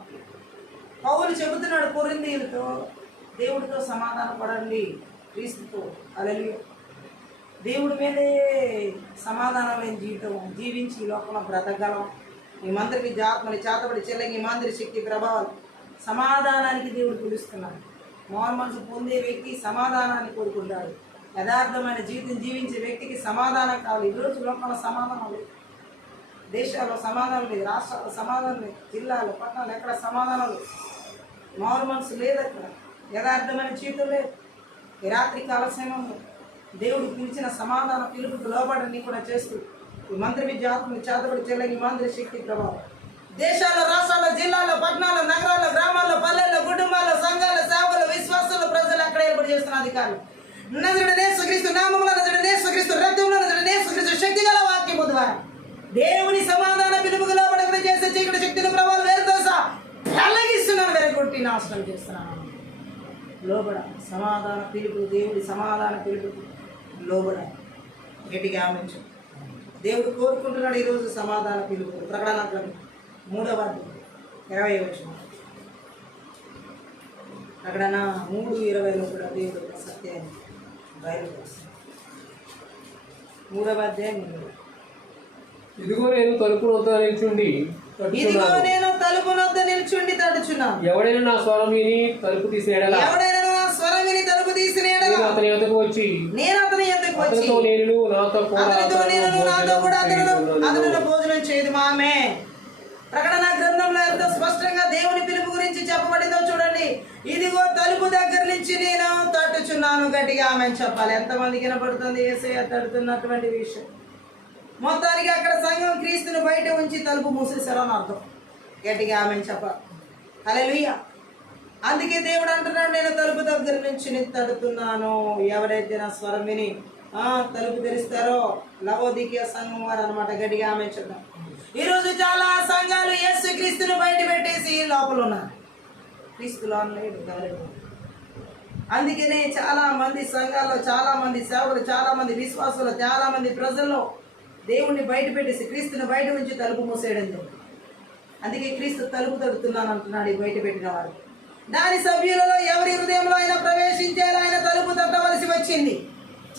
పౌలు చెబుతున్నాడు కొరింథీయులతో, దేవుడితో సమాధాన పడండి క్రీస్తుతో. హల్లెలూయా. దేవుడి మీదే సమాధానం లేని జీవితం జీవించి ఈ లోకంలో బ్రతకగలం. ఈ మంత్రికి ఆత్మని చేతబడి చెల్లంగి మాందిరి శక్తి ప్రభావాలు సమాధానానికి దేవుడు పిలుస్తున్నాడు. మౌన మనసు పొందే వ్యక్తి సమాధానాన్ని కోరుకుంటాడు. యథార్థమైన జీవితం జీవించే వ్యక్తికి సమాధానం కావాలి. ఈరోజు లోకంలో సమాధానం లేదు, దేశాల్లో సమాధానం లేదు, రాష్ట్రాల్లో సమాధానం లేదు, జిల్లాలో పట్టణాలు ఎక్కడ సమాధానం లేదు. మౌన మనసు లేదు, అక్కడ యథార్థమైన జీవితం లేదు. ఈ రాత్రి కాల సమయంలో దేవుడు పిలిచిన సమాధాన పిలుపుకు లోబడని కూడా చేస్తూ ఈ మంత్రి విద్యాత్మని చేతబడి చెల్లని మాంద్రి శక్తి ప్రభావం దేశాల్లో, రాష్ట్రాల్లో, జిల్లాల్లో, పట్టణాల్లో, నగరాల్లో, గ్రామాల్లో, పల్లెల్లో, కుటుంబాల్లో, సంఘాల సేవలు, విశ్వాసాలు, ప్రజలు అక్కడ ఏర్పాటు చేస్తున్న అధికారులు నజరుడనే యేసుక్రీస్తు నామములో, నజరుడనే యేసుక్రీస్తు రక్తంలో, నజరుడనే యేసుక్రీస్తు శక్తి గల వాక్యము ద్వారా దేవుని సమాధాన పిలుపుకు లోబడకుండా చేసే చీకటి శక్తుల ప్రభావం వేరుతో వెలగిస్తున్నాను, వెరగొట్టి నాశనం చేస్తున్నాను. లోబడ సమాధాన పిలుపు, దేవుడి సమాధాన పిలుపుకు లోబడ. గట్టిగా ఆమెచ్చు. దేవుడు కోరుకుంటున్నాడు ఈరోజు సమాధాన పిలుపు. ప్రకటన 3:20 ప్రకటన 3:20 కూడా దేవుడు సత్యాన్ని బయలుపరుస్తాడు. 3వ అధ్యాయం. ఇదిగో నేను తలుపు వద్ద నిల్చుండి తడుచున్నాను. ఎవడైనా నా స్వరం విని తలుపు తీసిన యెడల అతని యొద్దకు వచ్చి అతనితో నేను నాతో కూడా అతనితో భోజనం చేయదు. మామే ప్రకటన గ్రంథంలో ఎంతో స్పష్టంగా దేవుని పిలుపు గురించి చెప్పబడిందో చూడండి. ఇదిగో తలుపు దగ్గర నుంచి నేను తట్టుచున్నాను. గట్టిగా ఆమె చెప్పాలి. ఎంతమందికి వినపడుతుంది యేసయ్య తడుతున్నటువంటి విషయం? మొత్తానికి అక్కడ సంఘం క్రీస్తుని బయట ఉంచి తలుపు మూసేశారు అని అర్థం. గట్టిగా ఆమె చెప్పాలి. హల్లెలూయా. అందుకే దేవుడు అంటున్నాడు, నేను తలుపు దగ్గర నుంచి నేను తడుతున్నాను. ఎవరైతే నా స్వరం విని తలుపు తెరుస్తారో లవోదికీయ సంఘం వారు అనమాట. గట్టిగా ఆమె చెప్పాలి. ఈరోజు చాలా సంఘాలు యేసు క్రీస్తుని బయట పెట్టేసి లోపల ఉన్నారు, క్రీస్తులో లేడు. అందుకనే చాలా మంది సంఘాల్లో, చాలా మంది సేవలు, చాలా మంది విశ్వాసులు, చాలా మంది ప్రజల్లో దేవుణ్ణి బయట పెట్టేసి క్రీస్తుని బయట నుంచి తలుపు మూసేయడం జరిగింది. అందుకే క్రీస్తు తలుపు తడుతున్నాను అంటున్నాడు ఈ బయట పెట్టిన వారు. దాని సభ్యులలో ఎవరి హృదయంలో ఆయన ప్రవేశించేలా ఆయన తలుపు తట్టవలసి వచ్చింది.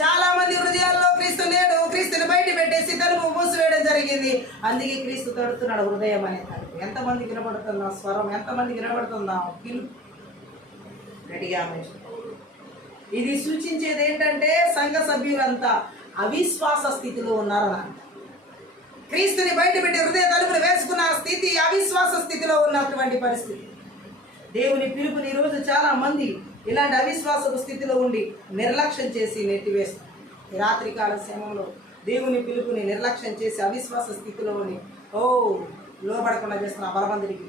చాలా మంది హృదయాల్లో క్రీస్తు లేడు, క్రీస్తుని బయట పెట్టేసి తలుపు మూసివేయడం జరిగింది. అందుకే క్రీస్తు తడుతున్నాడు హృదయం అనే తలుపు. ఎంతమందికి వినబడుతుందా స్వరం? ఎంతమందికి వినబడుతుందా పిలుపు? గట్టిగా ఇది సూచించేది ఏంటంటే సంఘ సభ్యులంతా అవిశ్వాస స్థితిలో ఉన్నారని. క్రీస్తుని బయట పెట్టి హృదయ తలుపులు వేసుకున్న స్థితి అవిశ్వాస స్థితిలో ఉన్నటువంటి పరిస్థితి. దేవుని పిలుపుని ఈరోజు చాలా మంది ఇలాంటి అవిశ్వాస స్థితిలో ఉండి నిర్లక్ష్యం చేసి నెట్టివేస్తారు. ఈ రాత్రికాల సమయంలో దేవుని పిలుపుని నిర్లక్ష్యం చేసి అవిశ్వాస స్థితిలో ఉండి లోబడకుండా చేస్తున్న బలవంతుడికి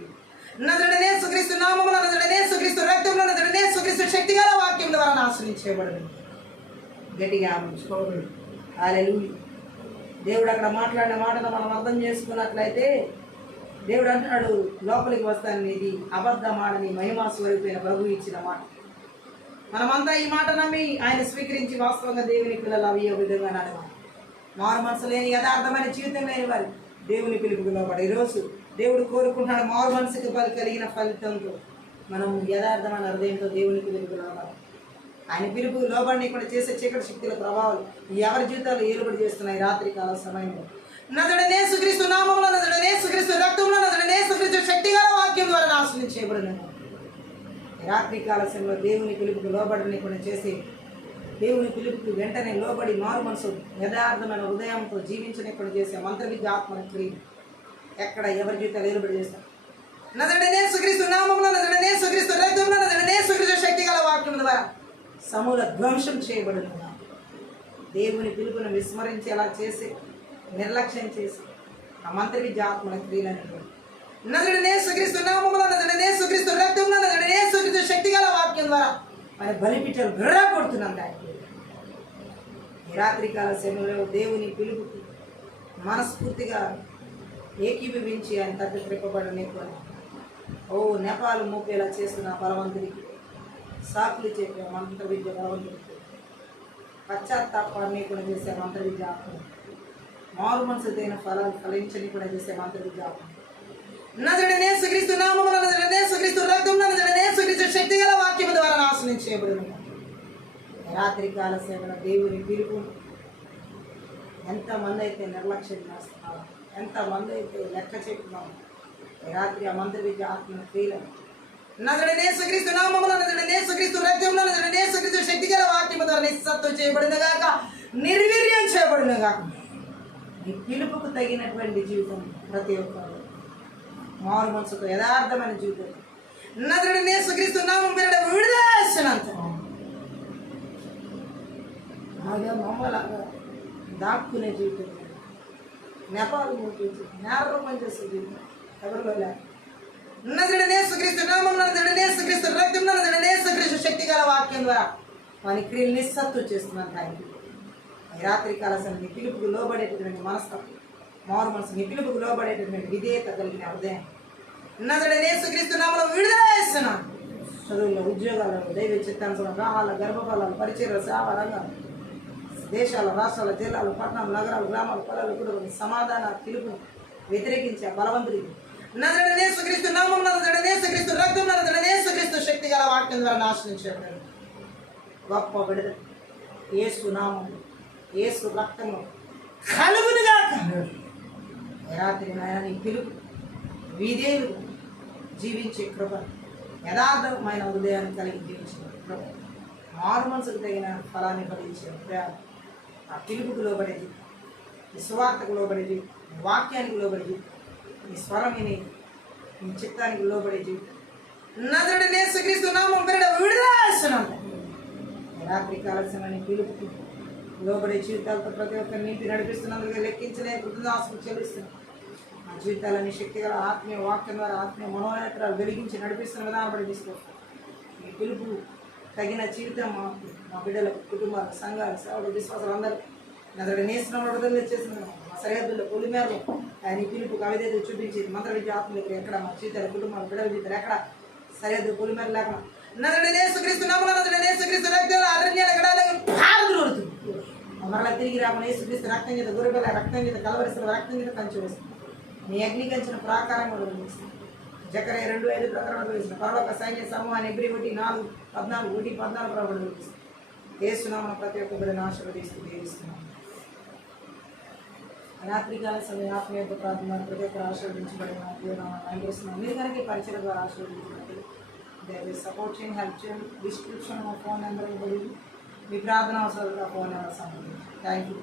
నజరుడనే యేసుక్రీస్తు నామములో, నజరుడనే యేసుక్రీస్తు రక్తంలో, నజరుడనే యేసుక్రీస్తు శక్తి గల వాక్యం ద్వారా నాశనం చేయబడదు. గట్టిగా హల్లెలూయా. దేవుడు అక్కడ మాట్లాడిన మాటను మనం అర్థం చేసుకున్నట్లయితే దేవుడు అంటున్నాడు, లోపలికి వస్తాను, ఇది అబద్ధమాడని మహిమా స్వరూపైన ప్రభు ఇచ్చిన మాట. మనమంతా ఈ మాట నమ్మి ఆయన స్వీకరించి వాస్తవంగా దేవుని పిల్లలు అయ్యే విధంగా నడవాలి. మారు మనసు లేని యథార్థమైన జీవితం లేని వారు దేవుని పిలుపుకు లోబడి ఈరోజు దేవుడు కోరుకుంటున్నాడు. మారు మనసుకు కలిగిన ఫలితంతో మనం యథార్థమైన హృదయంతో దేవుని పిలుపుకు లోబడాలి. ఆయన పిలుపు లోబడిని కూడా చేసే చీకటి శక్తుల ప్రభావాలు ఎవరి జీవితాలు ఏలుబడి చేస్తున్నాయి రాత్రి కాల సమయంలో. నజరుడనే యేసుక్రీస్తు నామములో, నజరుడనే యేసుక్రీస్తు రక్తంలో, నజరుడనే యేసుక్రీస్తు శక్తి గల వాక్యం ద్వారా నాశనం చేయబడినాను. రాత్రి కాల సమయంలో దేవుని పిలుపుకు లోబడిని కూడా చేసి దేవుని పిలుపుకు వెంటనే లోబడి మారు మనసు యథార్థమైన హృదయంతో జీవించని కూడా చేసే మంత్రవిద్య ఆత్మ క్రియ ఎక్కడ ఎవరి జీవితాలు ఏలుబడి చేస్తారు. నజరుడనే యేసుక్రీస్తు నామములో, నజరుడనే యేసుక్రీస్తు రక్తంలో, నజరుడనే యేసుక్రీస్తు శక్తి గల వాక్యం ద్వారా సమూల ధ్వంసం చేయబడిన దేవుని పిలుపును విస్మరించేలా చేసి నిర్లక్ష్యం చేసి ఆ మంత్ర విద్య ఆత్మల క్రియలను నజరుడనే యేసుక్రీస్తు నామములో నజరుడనే యేసుక్రీస్తు రక్తంలో నజరుడనే యేసుక్రీస్తు శక్తి గల వాక్యం ద్వారా మన బలిపీఠాలు బిర్రా కొడుతున్నాం. ఈ రాత్రికాల సమయంలో దేవుని పిలుపుకి మనస్ఫూర్తిగా ఏకీభవించి ఆయన తగ్గ త్రిప్పబడనేకొని నెపాలు మోపేలా చేస్తున్న బలవంతుడికి సాకులు చెప్పే మంత్ర విద్య బలవంతుడికి పశ్చాత్తాపాన్ని కూడా చేసే మంత్ర విద్య ఆత్మ మారు మనసుదైన ఫలాలు ఫలించని కూడా చేసే మంత్ర విద్య ఆత్మ నజరుడనే యేసుక్రీస్తు నామములో నజరుడనే యేసుక్రీస్తు రక్తంలో నజరుడనే యేసుక్రీస్తు శక్తి గల వాక్యము ద్వారా నాశనం చేయబడిన రాత్రికాల సేవల దేవుని పిలుపు ఎంతమంది అయితే నిర్లక్ష్యం చేస్తున్నారు, ఎంతమంది అయితే లెక్క చెప్తున్నాము. రాత్రి ఆ మంత్ర విద్య ఆత్మ క్రియలను నజరుడనే యేసుక్రీస్తు నామములో నజరుడనే యేసుక్రీస్తు రక్తంలో నజరుడనే యేసుక్రీస్తు శక్తి గల వాక్యము ద్వారా నిస్సత్వం చేయబడిన గాక, నిర్వీర్యం చేయబడిన గాక. ఈ పిలుపుకు తగినటువంటి జీవితం ప్రతి ఒక్కరు మారు మనసుకు యథార్థమైన జీవితం నజరుడనే యేసుక్రీస్తు నామమున విడుదల చేస్తున్నంత మమ్మల్ని దాక్కునే జీవితం, నెపాలు మూపించి నేరం పనిచేసే జీవితం ఎవరిలో లేదు. నజరుడనే యేసుక్రీస్తు నామమున నజరుడనే యేసుక్రీస్తు రక్తంలో నజరుడనే యేసుక్రీస్తు శక్తి గల వాక్యం ద్వారా వాని క్రియలు నిస్సత్తు చేస్తున్నాను. ఆయనకి ఈ రాత్రికాల సమయం నీ పిలుపుకు లోబడేటటువంటి మనస్తత్వం, మారు మనసు, నీ పిలుపుకు లోబడేటటువంటి విధేయత కలిగిన హృదయం నజరుడనే యేసుక్రీస్తు నామమున విడుదల చేస్తున్నాను. చదువుల్లో, ఉద్యోగాలలో, దైవ చిత్తానుసారం వివాహాల, గర్భఫలాలు, పరిచయాలు, సేవ రంగాలు, దేశాల, రాష్ట్రాల, జిల్లాలు, పట్టణాలు, నగరాలు, గ్రామాలు, పొలాలు, కుటుంబం సమాధాన పిలుపును వ్యతిరేకించే బలవంతుడికి నజరుడనే యేసుక్రీస్తు నామమున నజరుడనే యేసుక్రీస్తు రక్తంలో నజరుడనే యేసుక్రీస్తు శక్తి గల వాక్యం ద్వారా నాశనం చేయబడారు. గొప్ప విడుదల యేసు నామము, యేసు రక్తము కలుగునుగా. రాత్రి నాయన నీ పిలుపు విధేయులు జీవించే కృప, యథార్థమైన హృదయాన్ని కలిగి జీవించిన కృప, మారు మనసుకు తగిన ఫలాన్ని ఫలించే ప్రయాణం, ఆ పిలుపుకు లోబడేది, ఈ సువార్తకు లోబడేది, వాక్యానికి లోబడేది, ఈ స్వరం విని నీ చిత్తానికి లోబడేది నజరుడనే యేసుక్రీస్తు నామమున విడుదల చేస్తున్నాను. రాత్రి కాల సమయాన్ని పిలుపుకి లోబడే జీవితాలతో ప్రతి ఒక్కరిని నింపి నడిపిస్తున్నందుకు లెక్కించలే కృతజ్ఞతాస్తుతులు చెల్లిస్తున్నాను. ఆ జీవితాలని శక్తిగల ఆత్మీయ వాక్యం ద్వారా ఆత్మీయ మనోనేత్రాలు వెలిగించి నడిపిస్తున్న విధానం బట్టి తీసుకొస్తాను. ఈ పిలుపు తగిన జీవితం మా బిడ్డలకు, కుటుంబాలకు, సంఘాలు, సేవలు, విశ్వాసాలు అందరూ నజరుడనే యేసు నామమున విడుదల చేస్తున్నాను. మా సరిహద్దుల్లో, పొలిమేరలో ఆయన ఈ పిలుపుకు అవిధేయత చూపించి మంత్ర విద్య ఆత్మ దగ్గర ఎక్కడ మా జీవితాలు, కుటుంబాలు, బిడ్డల జీవితాలు ఎక్కడ సరిహద్దు పొలిమేర లేకుండా నజరుడనే యేసుక్రీస్తు నామమున నజరుడనే యేసుక్రీస్తు రక్తంలో అరణ్యాల గడాలకు పారద్రోలుతుంది. మరలా తిరిగి రామని యేసుక్రీస్తు రక్తం చేత, గొర్రెపిల్ల రక్తం చేత, కలవరిసిన రక్తం చేత కంచి వేస్తుంది. నీ అగ్ని కంచిన ప్రాకారంగా వదిలిస్తుంది. జకర్యా 2:5 ప్రకారం వదిలిస్తుంది. పరలోక సైన్య సమూహాన్ని ఎబ్రి 1:14 వదిలిస్తుంది. యేసు నామమున ప్రతి ఒక్క బిడ్డను ఆశీర్వదిస్తూ దీవిస్తున్నాను. రాత్రికాల సమయం ఆత్మీయ ప్రార్థన ప్రతి ఒక్కరు ఆశీర్వదించబడిన దేవునామమున అనుగ్రహిస్తున్నాను. మీరు కనుక ఈ పరిచయం ద్వారా ఆశీర్వదించినట్టు దయచేసి సపోర్ట్ చేయండి, హెల్ప్ చేయండి. డిస్క్రిప్షన్ మా ఫోన్ నెంబర్ ఇవ్వబడింది. మీ ప్రార్థన అవసరాలుగా ఫోన్ నెంబర్ సంబంధించి. Thank you.